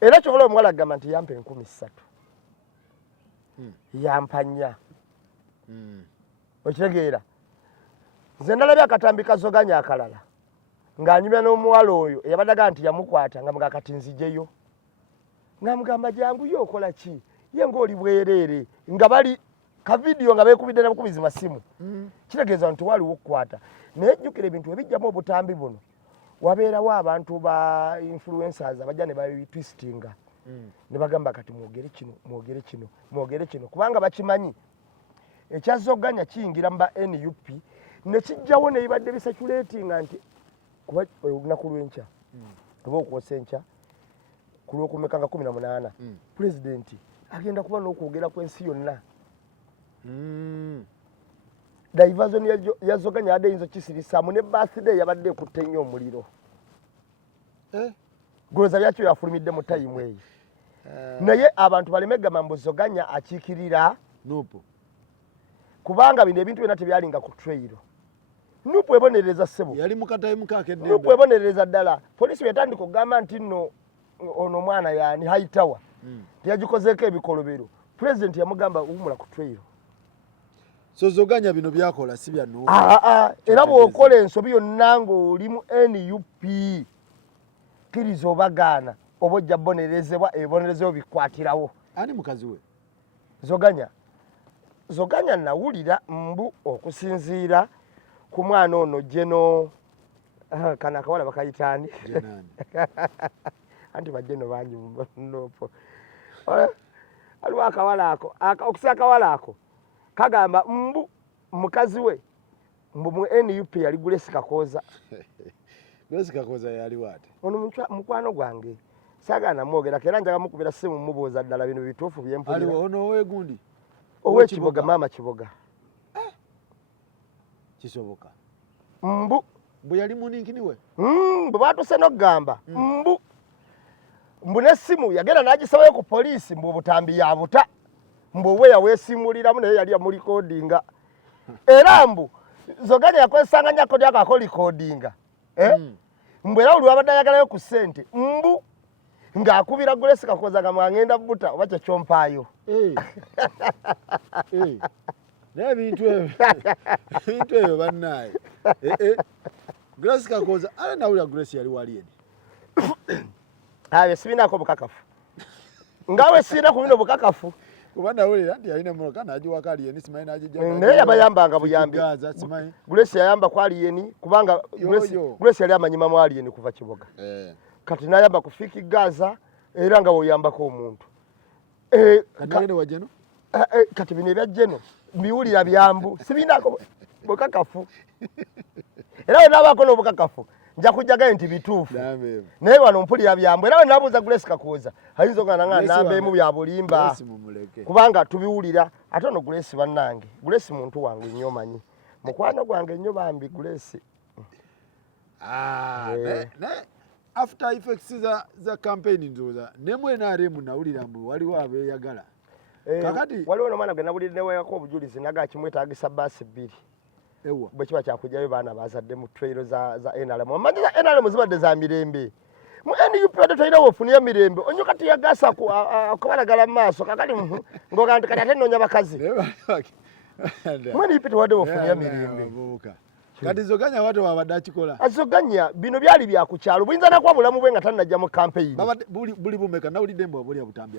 era kyobola omuwala agamba nti yampa 3,000 yampa 4 okitegeera nze ndalabye akatambi ka Zoganya akalala ng'anyumya n'omuwala oyo eyabadaga nti yamukwata nga mga kati nzijeyo ng'amugamba janguyo okola ki ye ng'oli bwereere nga bali ka vidiyo nga beekubidde n'abakubizi masimu kitegeeza nti waliwo okukwata naye jjukira ebintu ebijjamu obutambi buno wabeerawo abantu ba influencers abajja ne babitwistinga ne bagamba kati mwogere kino kubanga bakimanyi ekya Zoganya kiyingira mu ba NUP ne kijjawo ne bibadde bisaculatinga nti kuba olunaku lw'enkya oba okwosa enkya ku lw'okumeka nga 18 pulezidenti agenda kuba n'okwogera kw'ensi yonna diversion ya Zoganya yadde yinza kisirisaamu ne birthday yabadde ekutte nnyo omuliro goloza byakyo yafulumidde mu tayimu eyo naye abantu baleme gamba mbu Zoganya akiikirira kubanga bino ebintu byonna tebyalinga ku trail Nupu ebonereza ssebo yali mu katayimu kakedde Nupu ebonereza ddala polisi yatandika okugamba nti nno ono mwana yani Haitawa teyagikozeeko ebikolobero president yamugamba umula ku trail so Zoganya bino byakola si bya Nupu era bw'okola ensobi yonna ng'oli mu NUP kiriza obagaana oba ojja bonerezebwa ebibonerezebwa bikwatirawo ani mukazi we Zoganya nawulira mbu okusinziira ku mwana ono Jeno kana akawala bakayitaani anti bajeno bangi nopo aliwo akawala ako okusa akawala ako kagamba mbu mukazi we mbu mu NUP yali Grace Kakooza Grace Kakooza yali wate ono mukwano gwange sagana mwogera kera njaga mukubira simu mubuuza ddala bino bituufu byempulira. Aliwo ono owegundi Ow'Ekiboga maama Kiboga. Kisoboka. Mbu yali muninkini we. Bwe batuse n'okugamba mbu n'essimu yagenda n'agisabayo ku poliisi mbu obutambi yabuta mbu we yaweesimuliramu naye yali yamulikodinga era mbu Zoganya yakozesanga nyako lyakako likodinga mbu era oli wabadde ayagalayo ku ssente mbu ng'akubira Grace Kakoza nga mwangenda buta oba kyekyompaayo. Naye ebintu ebyo bannaye Grace Kakoza ale nawulira Grace yali wali eni. Abe sibinako bukakafu ngawe sina ku bino bukakafu kuba nawulira nti yalina muloka n'agiwaka aliyeni simanyi n'agijja naye yabayambanga buyambi. Grace yayamba ku aliyeni kubanga Grace yali amanyima mu aliyeni kuva Kiboga kati n'ayamba ku Fiki Gaza era nga woyambako omuntu kati bino ebya Jeno mbiwulira byambu sibinako bukakafu era we nabaako n'obukakafu nja kujjagayo nti bituufu naye wano mpulira byambu era we nabuuza Grace Kakoza ayinza ogana nga namba emu bya bulimba kubanga tubiwulira ate ono Grace bannange Grace muntu wange nnyo manyi mukwano gwange nnyo bambi Grace. After effects za campaign ndoza nemwe naremu nawulira mbu waliwo abeeyagala kakati waliwo n'omwana gwe nawulira neweyako obujulizi naga kimwetaagisa bbaasi bbiri bwe kiba kyakujjayo baana bazadde mu trailo za NRM. Amanyi za NRM zibadde za mirembe mu NUP wadde tolina wofuniyo mirembe onyo kati yagasa okubalagala mu maaso kakati ng'ogaa nti kati ate nnoonya bakazi mu NUP tewadde wofuniyo mirembe. Kati Zoganya watu wabadde akikola Zoganya bino byali bya ku kyalo buyinza nakuba bulamu bwe nga tannajja mu campaign buli bumeka nawulidde mbu abuli abutambi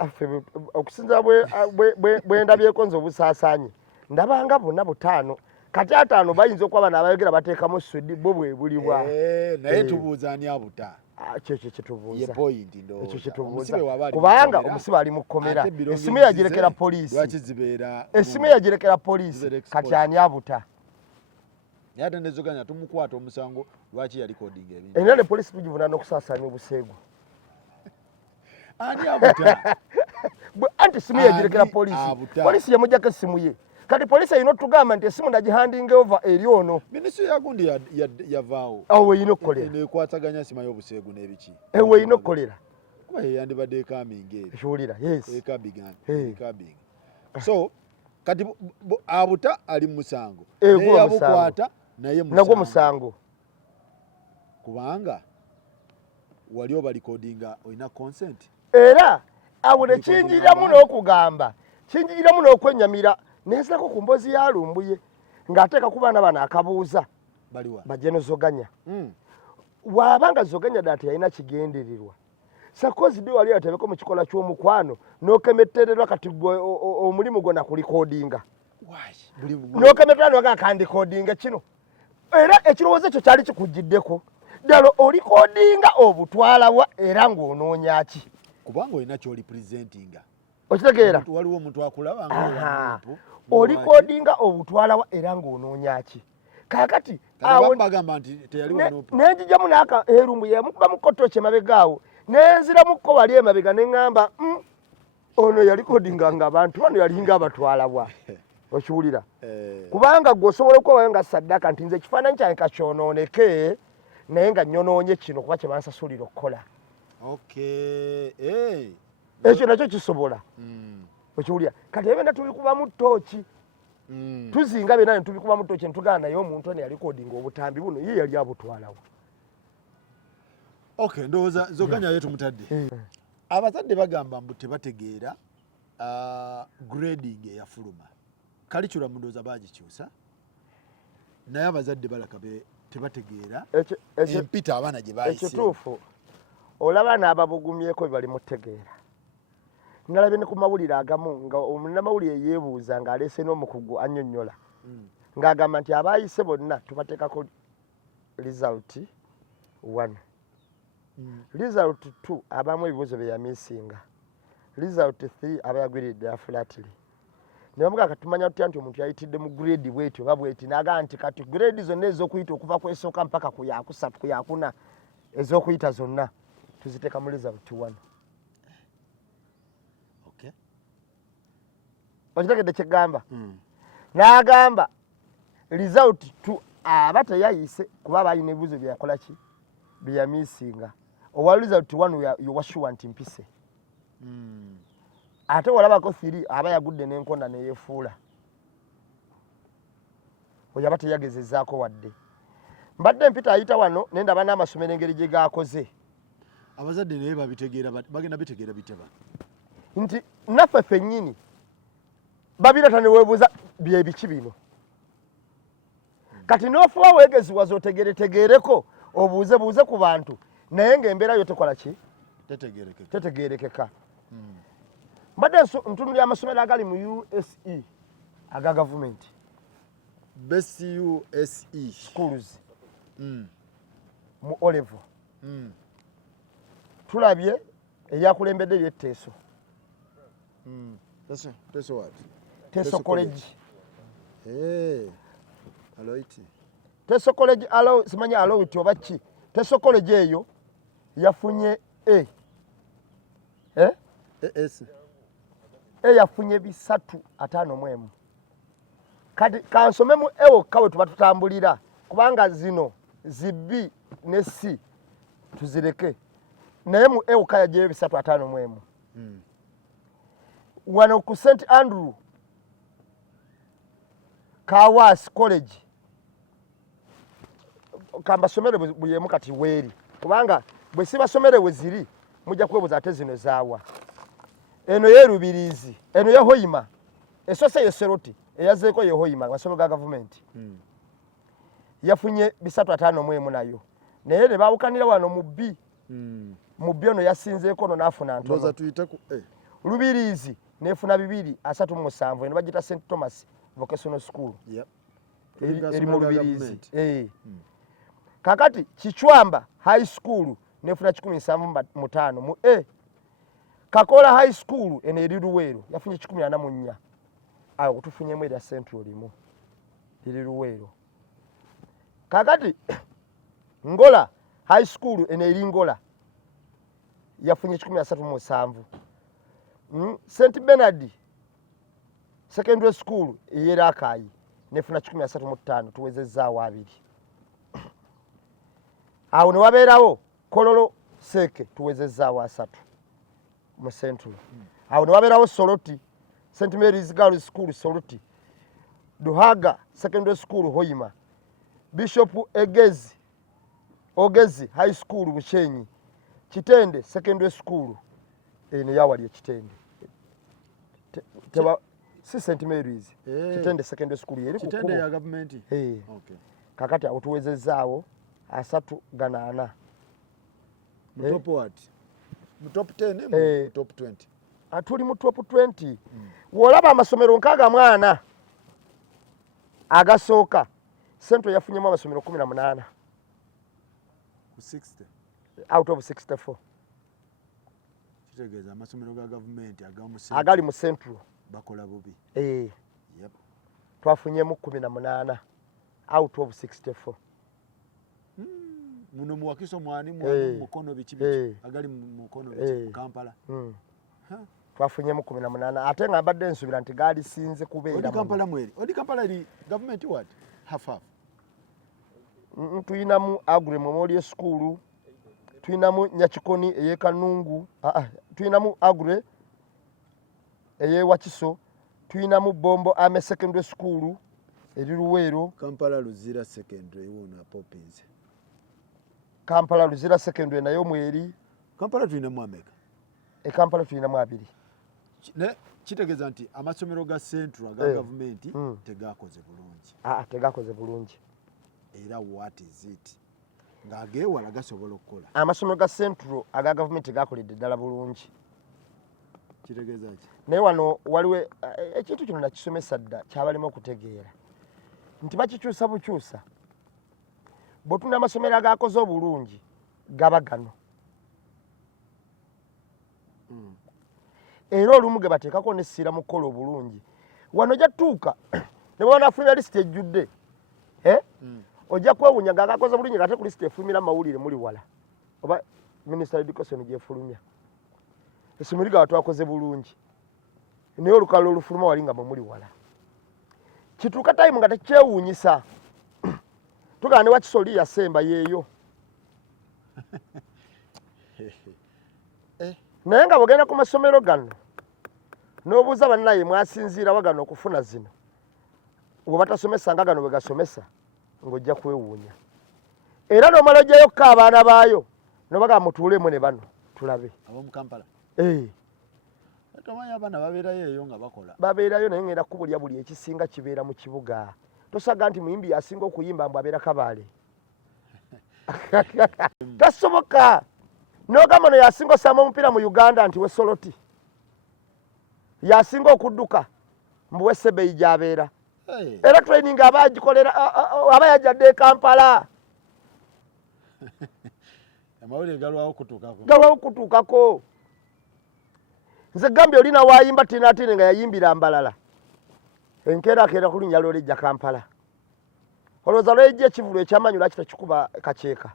5 okusinza bwe ndabyeko nze obusaasaanye ndabanga bonna 5 kati 5 bayinza okuba bano abayogera bateekamu swidi bo bwe bulibwa naye tubuuza ani abuta kyekyo kyetubuuza ye point ndo ekyo kyetubuuza kubanga omusibe ali mu kkomera essimu yagirekera poliisi lwaki zibeera essimu yagirekera poliisi kati ani abuta yate ne Zoganya tumukwata omusango lwaki yali coding ebintu era ne poliisi tugivuna n'okusaasaanya obuseegu ani abuta anti essimu yagirekera poliisi yamujjako essimu ye kati poliisi erina otugamba nti essimu nagihanding over eri ono minisitule yagundi yavaawo awo weeyina okukolera nekwataganya sima y'obuseegu n'ebiki weeyina okukolera kuba yeyandibadde ekaming ekiwulira ekabing so kati abuta ali musango yabukwata naye nagwo musango kubanga wali obalikodinga olina consent era awo ne kinjiramu n'okugamba kinjiramu n'okwenyamira nensako ku mbozi ya Lumbuye ng'ateeka ku baana bano akabuuza bajje Zoganya waabanga Zoganya dati yalina kigendererwa sakozi dde wali atebeko mu kikola ky'omukwano n'okemettererwa kati omulimu gwo nakulikodinga n'okemettererwa noga akandikodinga kino era ekirowoozo ekyo kyali kikujjiddeko ddala olikodinga obutwalawa era ng'onoonya ki kubanga olina ky'oli presentinga okitegeera waliwo omuntu akulaba olikodinga obutwalawa era ng'onoonya ki kaakati bagamba nti teyali wanupu nenjijamu n'aka Lumbuye yamukuba mu kkoto kye mabegaawo nenziramuko wali emabega neŋŋamba ono yalikodinga nga abantu bano yalinga abatwalabwa okiwulira kubanga gwe osobola okubayo nga saddaka nti nze ekifaananyi kyange kakyonooneke naye nga nyonoonye kino kuba kye bansasulira okukola ekyo nakyo kisobola okiwulira kati ebenda tubikubamu ttooki tuzinga byena ne tubikubamu ttooki ne tugana naye omuntu ono yalikodinga obutambi buno ye yali abutwalawo. Ndowooza Zoganya ye tumutadde abazadde bagamba mbu tebategeera grading eyafuluma kalicula mu ndowooza baagikyusa naye abazadde balaka tebategeera empita abaana gye baayise ekituufu olaba n'ababugumyeko bye bali mutegeera nalabye ne ku mawulire agamu nga omunnamawulire yeebuuza ng'aleese n'omukugu annyonnyola ng'agamba nti abaayise bonna tubateekako result 1 result 2 abamu ebibuuzo bye yamiisinga result 3 aba yagwiridde flatly ne bamugaa katumanya tutya nti omuntu yayitidde mu grade bwetyo oba bweti n'agamba nti kati grade zonna ez'okuyita okuva kwesooka mpaka ku yakusatu ku yakuna ez'okuyita zonna tuziteeka mu result 1. Okay. Okitegedde kyegamba? N'agamba result 2 aba teyayise kuba balina ebibuzo byakola ki byeyamiisinga. Owa result 1 yowashuwa nti mpise. Ate walabako 3 aba yagudde n'enkonda neyefuula. Oyo aba teyagezezzaako wadde. Mbadde mpita ayita wano nendaba n'amasomero engeri gye gaakoze. Abazadde naye babitegeera bagenda bitegeera biteba. Nti naffe ffennyini babireta ne weebuuza bye biki bino. Kati n'ofuba weegeziwaza otegeeretegeereko obuuzebuuze ku bantu naye ng'embeera yo tekola ki? Tetegeerekeka. Mbadde ntunulira amasomero agali mu USE aga gavumenti. Best USE schools. Mu Olevo. Tulabye eryakulembedde ly'etteeso. Teso what? Teso College. Aloiti. Teso College alo simanyi aloiti oba ki. Teso College eyo yafunye A. Yafunye bisatu 5 kati kansomemu ewo kawe tuba tutambulira kubanga zino zibi ne C tuzireke naye mu ewo kaya je bisatu 5 wano ku St Andrew Kawas College kamba somere buyemu kati weri kubanga bwe sibasomere weziri mujja kwebuza ate zino zaawa eno yerubirizi eno ye Hoima esose yeseroti eyazeeko ye Hoima amasomero ga government yafunye bisatu 5 nayo naye ne bawukanira wano mu B mu B ono yasinzeeko no nafuna ntono loza tuyita ku Lubirizi nefuna 237 eno bagita St Thomas Vocational School. Eri mu Lubirizi. Kakati Kichwamba High School nefuna 175 mu A. Kakola High School ene eri Luweero yafunye 144. Ayo kutufunye mu area Central limu. Eri Luweero. Kakati Ngola High School ene eri Ngola yafunye 137. St Bernard Secondary School eyerakayi nefuna 135 tuwezezaawo 2. Awo ne wabeerawo Kololo Seke tuwezezaawo 3 mu Central. Awo ne wabeerawo Soroti St Mary's Girls School Soroti, Duhaga Secondary School Hoima, Bishop Ogezi High School Bushenyi, Kitende Secondary School ene yawali Kitende. Teba si St Mary's Kitende Secondary School yeri kukubo Kitende ya government. Okay. Kakati awo tuwezezaawo 3 mu top what? Mu top 10 mu top 20. Atuli mu top 20. Wolaba amasomero nkaga mwana agasooka Central yafunyemu amasomero 18 ku 60 out of 64. Kitegeza amasomero ga government agali mu Central bakola bubi. Yep. Twafunyemu 18 out of 64. Muno muwakiso mwani mukono bichi agali mukono bichi Kampala. Twafunyemu 18 ate nga mbadde nsubira nti gali sinze kubeera. Odi Kampala mweri. Odi Kampala li government what? Half. Tuyinamu Agure Memorial School. Tuyinamu Nyakikoni eye Kanungu. Tuyinamu Agure eye Wakiso. Tuyinamu Bombo Ame Secondary School eri Luweero. Kampala Luzira Secondary wona Popins. Kampala Luzira Secondary nayo mweri. Kampala tuyinamu ameka. Kampala tuyinamu 2. Ne kitegeza nti amasomero ga Central ga government tegakoze bulungi. Tegakoze bulungi. Era what is it? Ng'ageewala gasobola okukola. Amasomero ga Central aga government gakoledde ddala bulungi. Kitegeza ki? Naye wano waliwo ekintu kino nakisomesa dda kyabalimu okutegeera nti bakikyusa bukyusa. Bw'otunda amasomero agakoze obulungi gaba gano. Era olumu ge bateekako n'essira mu kukola obulungi. Wano jatuuka ne bw'onafunira lisiti ejjudde ojja kwewuunya ng'agakoze bulungi ng'ate ku lisiti efulumira amawulire muli wala oba Minister Education gyefulumya esumiriga twakoze bulungi naye olukalo olufuluma walinga muli wala kituuka time nga tekyewuunyisa tugana ne Wakisoli yasemba yeeyo naye nga bwogenda ku masomero gano n'obuuza bannaye mwasinziira wagano okufuna zino bwe batasomesanga gano bwe gasomesa ng'ojja kwewuunya era n'omala ojjayokka abaana baayo nobaga mutuulemu ne bano tulabe ab'omu Kampala eh tomanya abaana babeerayo eyo nga bakola babeerayo naye ngenda kubulya buli ekisinga kibeera mu kibuga tosaga nti muyimbi yasinga okuyimba mbu abeera Kabaale tasoboka n'ogamba no yasinga osamba omupiira mu Uganda nti we Soloti yasinga okudduka mbu we Sebeyi gy'abeera era training aba agikolera aba yajjadde Kampala amawulire galwawo kutuukako nze gambye olina waayimba tinatine nga yayimbira Mbalala enkeerakeera ku linnya lw'olejja Kampala olowooza lwejja ekivulu ekyamanyi lwaki tekikuba kaceeka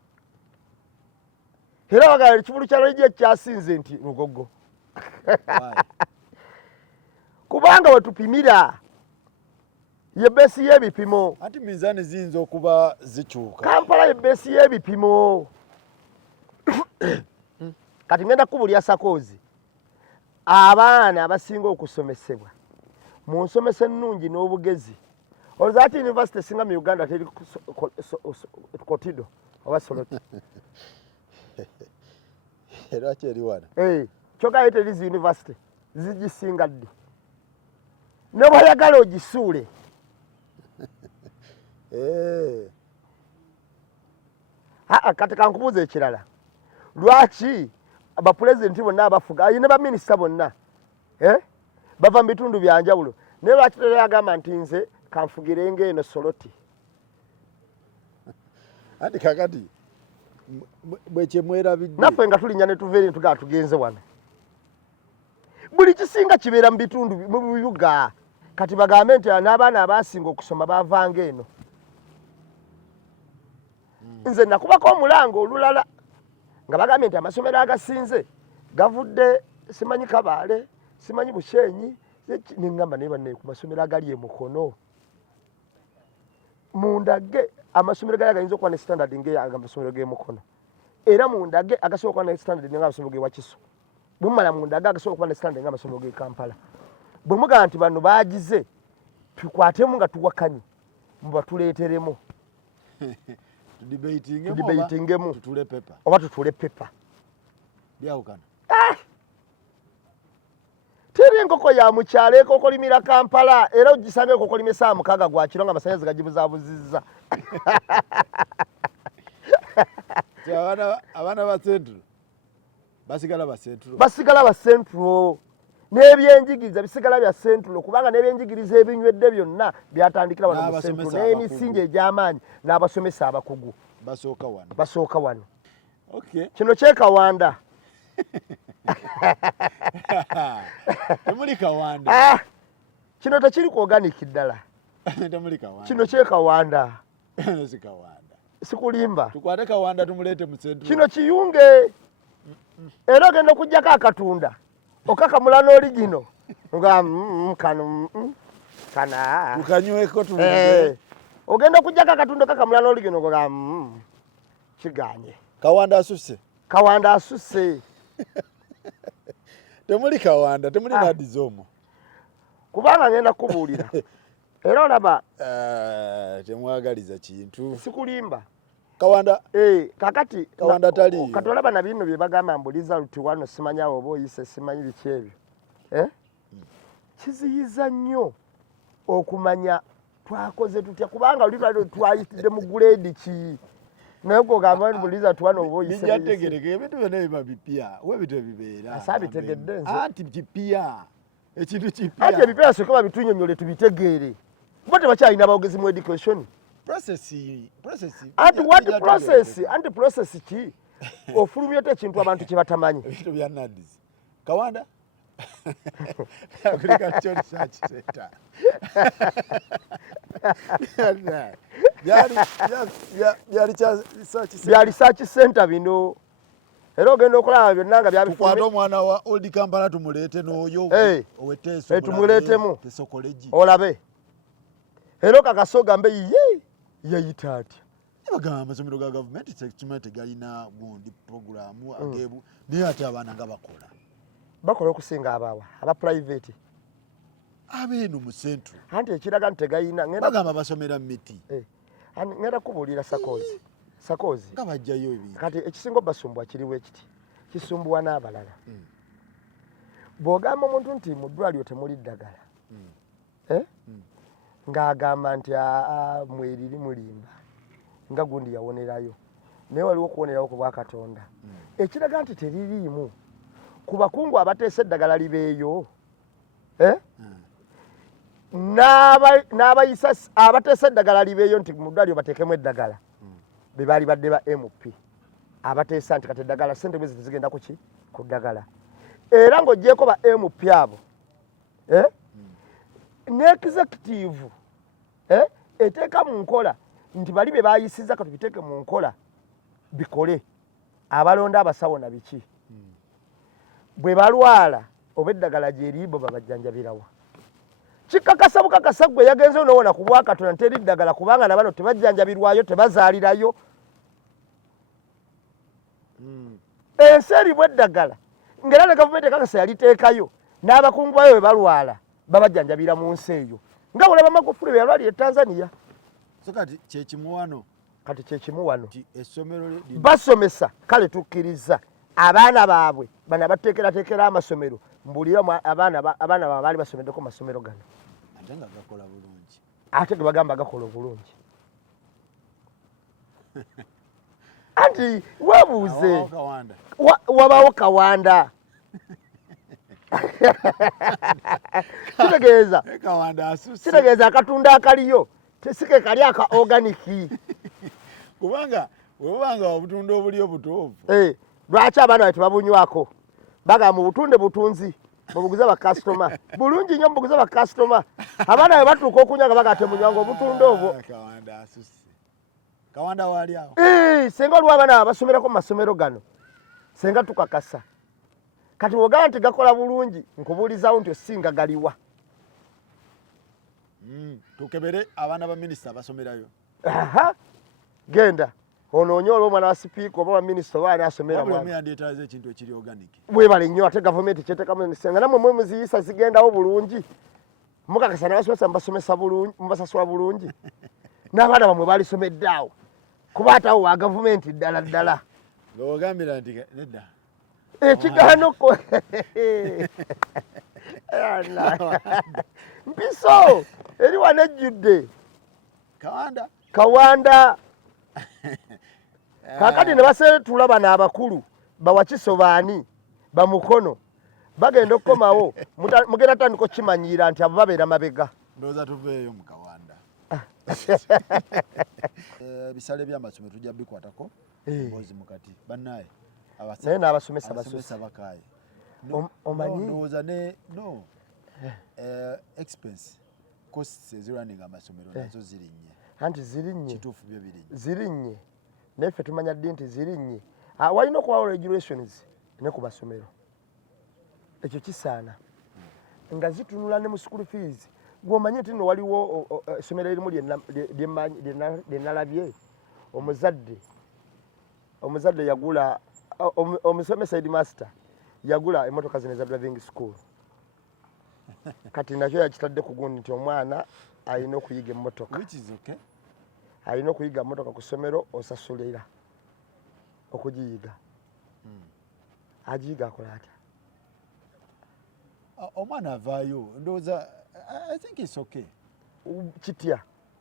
era bagala ekivulu kya lwejja ekyasinze nti Lugogo kubanga wetupimira ye besi y'ebipimo ati minzaani ziyinza okuba zikyuka Kampala ye besi y'ebipimo kati ngenda kubulya sakoozi abaana abasinga okusomesebwa mu nsomesa ennungi n'obugezi olowooza ati yunivasite esinga mu Uganda teri Kotido oba Soloti lwaki eri wano kyogayo teri zi yunivasite zigisinga ddi ne bw'oyagala ogisuule kati kankubuuza ekirala lwaki abapulezidenti bonna abafuga ne baminisita bonna bava mu bitundu byanjawulo naye lwaki teyagamba nti nze kanfugirenga eno Soloti anti kakati bwekyemwerabidde naffe nga tulinnya ne tuva eri netugala tugenze wano buli kisinga kibeera mu bitundu mu bibuga kati bagambe nti n'abaana abasinga okusoma bavanga eno nze nakubako omulango olulala nga bagambye nti amasomero agasinze gavudde simanyi Kabaale simanyi Bushenyi neŋŋamba naye bannaye ku masomero agali e Mukono mundage amasomero gali agayinza okuba ne standard ng'amasomero g'e Mukono era mundage agasobola okuba ne standard ng'amasomero g'e Wakiso bwe mumala mundage agasobola okuba ne standard ng'amasomero g'e Kampala bwe mugamba nti bano baagize tukwatemu nga tuwakanye mubatuleeteremu tudibeyitingemu oba tutuule pepa byawukana teri enkoko ya mukyalo ekokolimira Kampala era ogisanga ekokolima essaawa 6 gwa kiro nga amasannyalaze gagibuzaabuzizza abaana ba Central basigala ba Central n'ebyenjigiriza bisigala bya Central kubanga n'ebyenjigiriza ebinywedde byonna byatandikira wano mu Central n'emisingi egy'amaanyi n'abasomesa abakugu basooka wano kino kyekawanda temuli Kawanda kino tekiri ku organic ddala kino kyekawanda sikulimba tukwate Kawanda tumuleete mu Central kino kiyunge era ogenda okugjako akatunda okakamula n'oligino nga kano kana tukanyweko tumuleete ogenda okugjako akatunda okakamula n'oligino nga kiganye Kawanda asusse temuli Kawanda temuli nadizomo kubanga ngenda kubuulira era olaba temwagaliza kintu sikulimba Kawanda kakati Kawanda taliyo kati olaba na bino bye bagamba mbu result wano simanya oba oyise simanyi biki ebyo kiziyiza nnyo okumanya twakoze tutya kubanga oli twayitidde mu grade ki naye kugamba nti result wano oba oyise bijjategereka ebintu byonna biba bipya webito bibeera asaabitegedde nze anti kipya ekintu kipya anti ebipya soka babitunyonyole tubitegeere kuba tebakyalina bawogezi mu education anti process ki ofulumya ate ekintu abantu kye batamanyi ebintu bya nadizi Kawanda agriculture research center byali research center bino era ogenda okulaba byonna nga tukwate omwana wa Old Kampala tumuleete n'oyo oweteeso tumuleetemu tesokoleji olabe era okakasa ogambe ye yayita atya bagamba amasomero ga gavumenti tegalina gundi programu agebu naye ate abaana nga bakola okusinga abaawa aba private abeeno mu centro anti ekiraga nti tegayina bagamba basomera miti ngenda kubuulira sakozi nga bajjayo ebintu kati ekisinga obasumbwa kiriwo ekiti kisumbuwa n'abalala bw'ogamba omuntu nti mu ddwaliro temuli ddagala ng'agamba nti mweriri mulimba nga gundi yawonerayo naye waliwo okuwonerawo ku bwakatonda ekiraga nti teririimu ku bakungu abateesa eddagala libeeyo n'abayisa abateesa eddagala libeeyo nti mu ddwaliro bateekemu eddagala be baali badde ba MP abateesa nti kati eddagala ssente bwezi tezigenda kuki ku ddagala era ng'ogyeko ba MP abo ne executive eteeka mu nkola nti bali be bayisizza katubiteeke mu nkola bikole abalonda abasawo na biki bwe balwala oba eddagala gyeriibo babajjanjabirawa kikakasa bukakasa gwe yagenze onoowona ku bwakatonda teri ddagala kubanga na bano tebajjanjabirwayo tebazaalirayo ensi erimu eddagala ng'era ne gavumenti ekakasa yaliteekayo n'abakungu bayo bwe balwala babajjanjabira mu nsi eyo nga olaba Magufuli bwe yalwalira e Tanzania kati kyekimuwano essomero basomesa kale tukkiriza abaana baabwe bana bateekerateekera amasomero mbuulira abaana baabwe baali basomeddeko mu masomero gano ate nga gakola bulungi ate ge bagamba gakola obulungi anti webuuze wabaawo Kawanda kitegeeza akatunda akaliyo tesike kali aka organiki kubanga webanga obutunda obuli obutuufu lwaki abaana bwe tebabunywako bagamba mubutunde butunzi mubuguze bakasitoma bulungi nnyo mubuguze bakasitoma abaana bwe batuuka okunywa nga baga temunywanga obutunda obwo Kawanda waali awo senga olwo abaana abasomerako mu masomero gano senga tukakasa kati wogamba nti gakola bulungi nkubuulizaawo nti osinga galiwa tukebere abaana ba minisita abasomerayo genda onoonye olwo omwana wa sipiika oba wa minisita oba ani asomera mwanayandetaaza ekintu ekiri organic bwebale nnyo ate gavumenti kyeteekamu senga nammwe mwe muziyisa zigendawo bulungi mukakasa nabasomesa mubasomesa bulungi mubasasula bulungi n'abaana bamwe baalisomedde awo kuba ate awo wa gavumenti ddala ddala ngaogambira nti nedda ekigaano mpiso eri wano ejjudde Kawanda kakati ne baseetula bano abakulu bawakisobaani bamukono bagenda okukomawo mugenda tandika okimanyiira nti abo babeera mabega ndowooza tuveeyo mu Kawanda ebisale by'amasomero tujja bikwatako mbozi mukati bannaye naye n'abasomesa bakaaye omanyi ndowooza expense costs ezirunning amasomero nazo zirinnye anti zirinnye kituufu byo zirinnye naye ffe tumanya ddi nti zirinnye walina okubawo regulations ne ku masomero ekyo kisaana nga zitunula ne mu school fees gw'omanyi nti nno waliwo essomero erimu lye nalabye omuzadde yagula omusomesa headmaster yagula emmotoka zino eza driving school kati nakyo yakitadde ku gundi nti omwana alina okuyiga emmotoka alina okuyiga emmotoka ku ssomero osasulira okugiyiga agiyiga akola atya omwana avaayo ndowooza I think it's okay kitya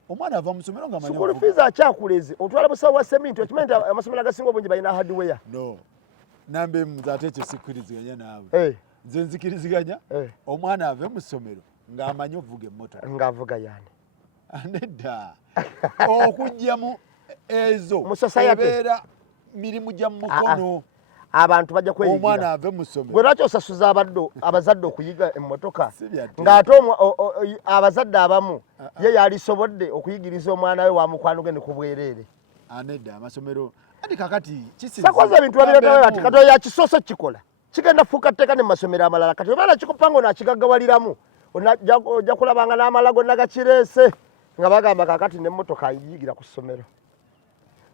omwana ava mu ssomero nga manyi school fees akyakuleze otwala busawo bwa seminti okimanyi nti amasomero agasinga obungi balina hardware no nambe nze ate ekyo sikkiriziganya naawe nze nzikiriziganya omwana ave mu ssomero ng'amanyi ovuga emmotoka ng'avuga yaani nedda okugyamu ezo ebeera mirimu gya mu mukono abantu bajja kweyigira omwana ave mu ssomero gwe lwaki osasuza abazadde okuyiga emmotoka ng'ate abazadde abamu ye yalisobodde okuyigiriza omwana we wa mukwano gwe ne ku bwereere nedda amasomero andi kakati sakoza ebintu babiragawo ati katoyo ya kisoso kikola kigenda fuuka tteeka ne mu masomero amalala kati obaana kikupanga onakigaggawaliramu ojja kulabanga n'amalago nagakireese nga bagamba kakati n'emmotoka ayiyigira ku ssomero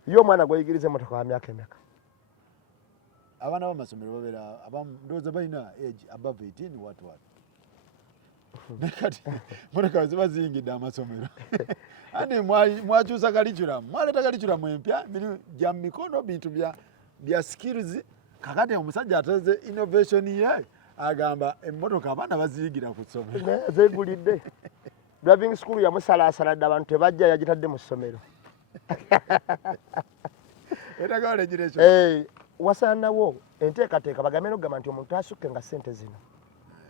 ye omwana gweyigiriza emmotoka wa myaka emeka abaana b'amasomero babeera ndowooza balina age above 18 what kati motoka ziba ziyingidde amasomero andi mwakyusa kaliculamu mwaleeta kaliculamu empya gya mikono bintu bya skills kakati omusajja ateze innovation ye agamba emmotoka abaana baziyigira ku ssomero zegulidde driving school yamusalasaladde abantu tebajja yagitadde mu ssomero etagawo legiration wasaanawo enteekateeka bagambe nokugamba nti omuntu asukke nga ssente zino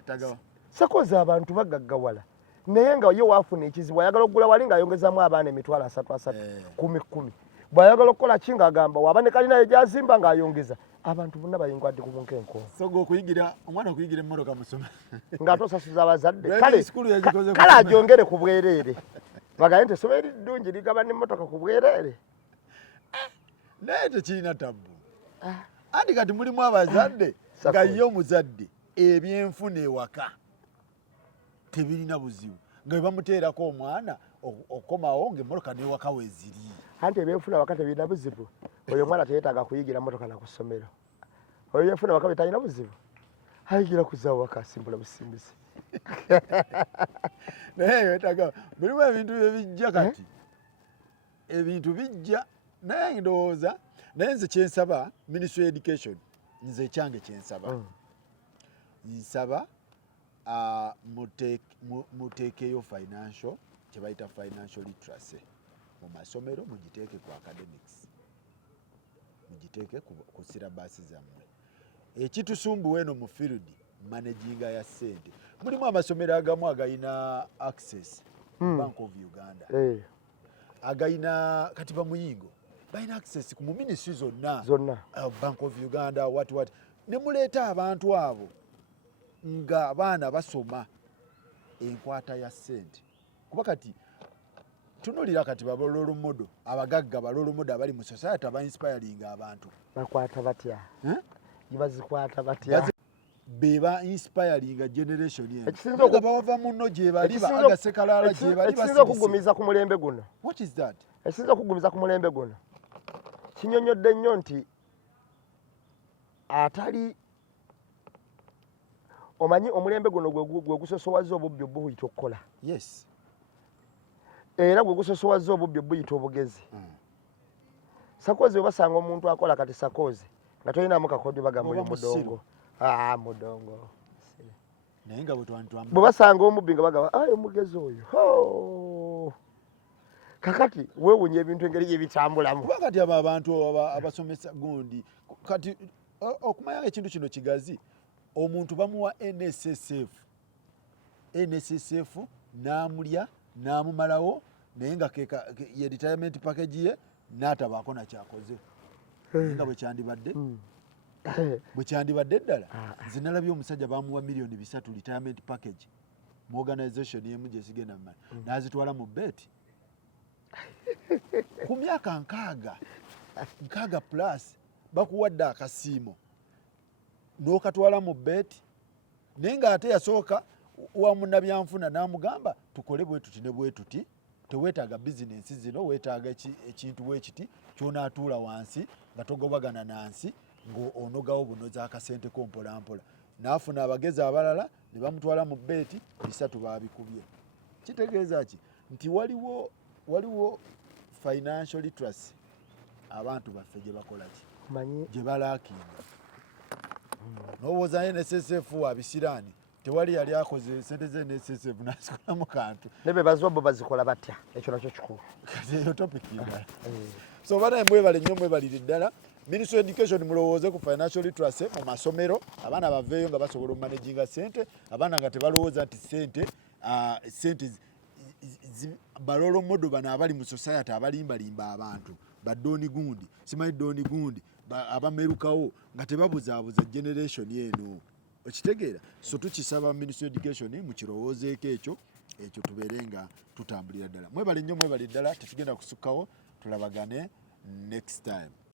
tagawa sakoza abantu bagaggawala naye nga ye waafuna ekizibu ayagala okugula wali ng'ayongezaamu abaana emitwalo 3 10 bw'ayagala okukola ki ng'agamba waba ne kalina egyazimba ng'ayongeza abantu bonna bayingo adde ku bunkenko soga okuyigira omwana okuyigira emmotoka mu ssomero ng'ate osasuza abazadde kale agyongere ku bwereere bagaye nti essomero eddungi ligaba n'emmotoka ku bwereere naye tekirina tabbu andi kati mulimu abazadde nga ye omuzadde ebyenfuna ewaka tebirina buzibu nga bwe bamuteerako omwana okukomawo ng'emmotoka n'ewaka weziri anti ebyenfuna waka tebirina buzibu oyo omwana teyeetaaga kuyigira mmotoka na ku ssomero oyo yenfuna waka betalina buzibu ayigira kuzaawo waka asimbula busimbisi naye wetaga mulimu ebintu ebijja kati ebintu bijja naye ndowooza naye nze kyensaba Ministry of Education nze ekyange kyensaba nsaba muteekeyo financial kyebayita financial literacy mu masomero mugiteeke ku academics mugiteeke ku sirabasi zammwe ekitusumbuwa eno mu field managinga ya ssente mulimu amasomero agamu agayina access Bank of Uganda agayina kati bamuyingo balina access ku mu ministry zonna Bank of Uganda what ne muleeta abantu abo nga abaana basoma enkwata ya ssente kuba kati tunulira kati balolo modo abagagga balolo modo abali mu society aba inspiring abantu bakwata batya bazikwata batya beba inspiring generation yeno nga bava munno gye bali agasekalala gye bali basinza okugumiza ku mulembe guno what is that esinza okugumiza ku mulembe guno kinyonyodde nnyo nti atali omanyi omulembe guno gwe gusosowaza obubbi obuyita okukola yes era gwe gusosowaza obubbi obuyita obugezi sakozi obasanga omuntu akola kati sakozi nga tolinamu kakodi bagamba mudongo mudongo naye nga bwe basanga omubbi nga bagamba omugezi oyo kakati weewunya ebintu engeri gyebitambulamu kuba kati abo abantu abasomesa gundi kati okumanya ekintu kino kigazi omuntu bamuwa NSSF n'amulya n'amumalawo naye nga ye retirement package ye n'atabaako nakyakoze nga bwe kyandibadde ddala nze nalabye omusajja bamuwa $3 million retirement package mu organization yemu gyesigenda mu mani n'azitwala mu beti ku myaka 6 plus bakuwadde akasiimo n'okatwala mu beti naye ng'ate yasooka wa munnabyanfuna n'amugamba tukole bwe tuti ne bwe tuti teweetaaga bizinensi zino weetaaga ekintu bwe kiti kyonaatuula wansi nga togobagana nansi ng'onogawo bunoza akasente ko mpolampola n'afuna abagezi abalala ne bamutwala mu beti 3 baabikubye kitegeeza ki nti waliwo financial literacy abantu baffe gye bakola ki gye balaakinga n'obwoza NSSF abisiraani tewali yali akoze sente ze NSSF n'azikolamu kantu nebe bazobo bazikola batya ekyo nakyo kikulu eyo topic indala so bana mwebale nnyo mwebalire ddala Ministry of Education mulowooze ku financial literacy mu masomero abaana baveeyo nga basobola omanaginga ssente abaana nga tebalowooza nti ssente balolo modo bano abali mu society abalimbalimba abantu badoni gundi simanyi doni gundi abamerukawo nga tebabuzaabuza generation eno okitegeera so tukisaba Ministry of Education mukirowoozeeko ekyo tubeere nga tutambulira ddala mwebale nnyo mwebale ddala tetugenda kusukkawo tulabagane next time.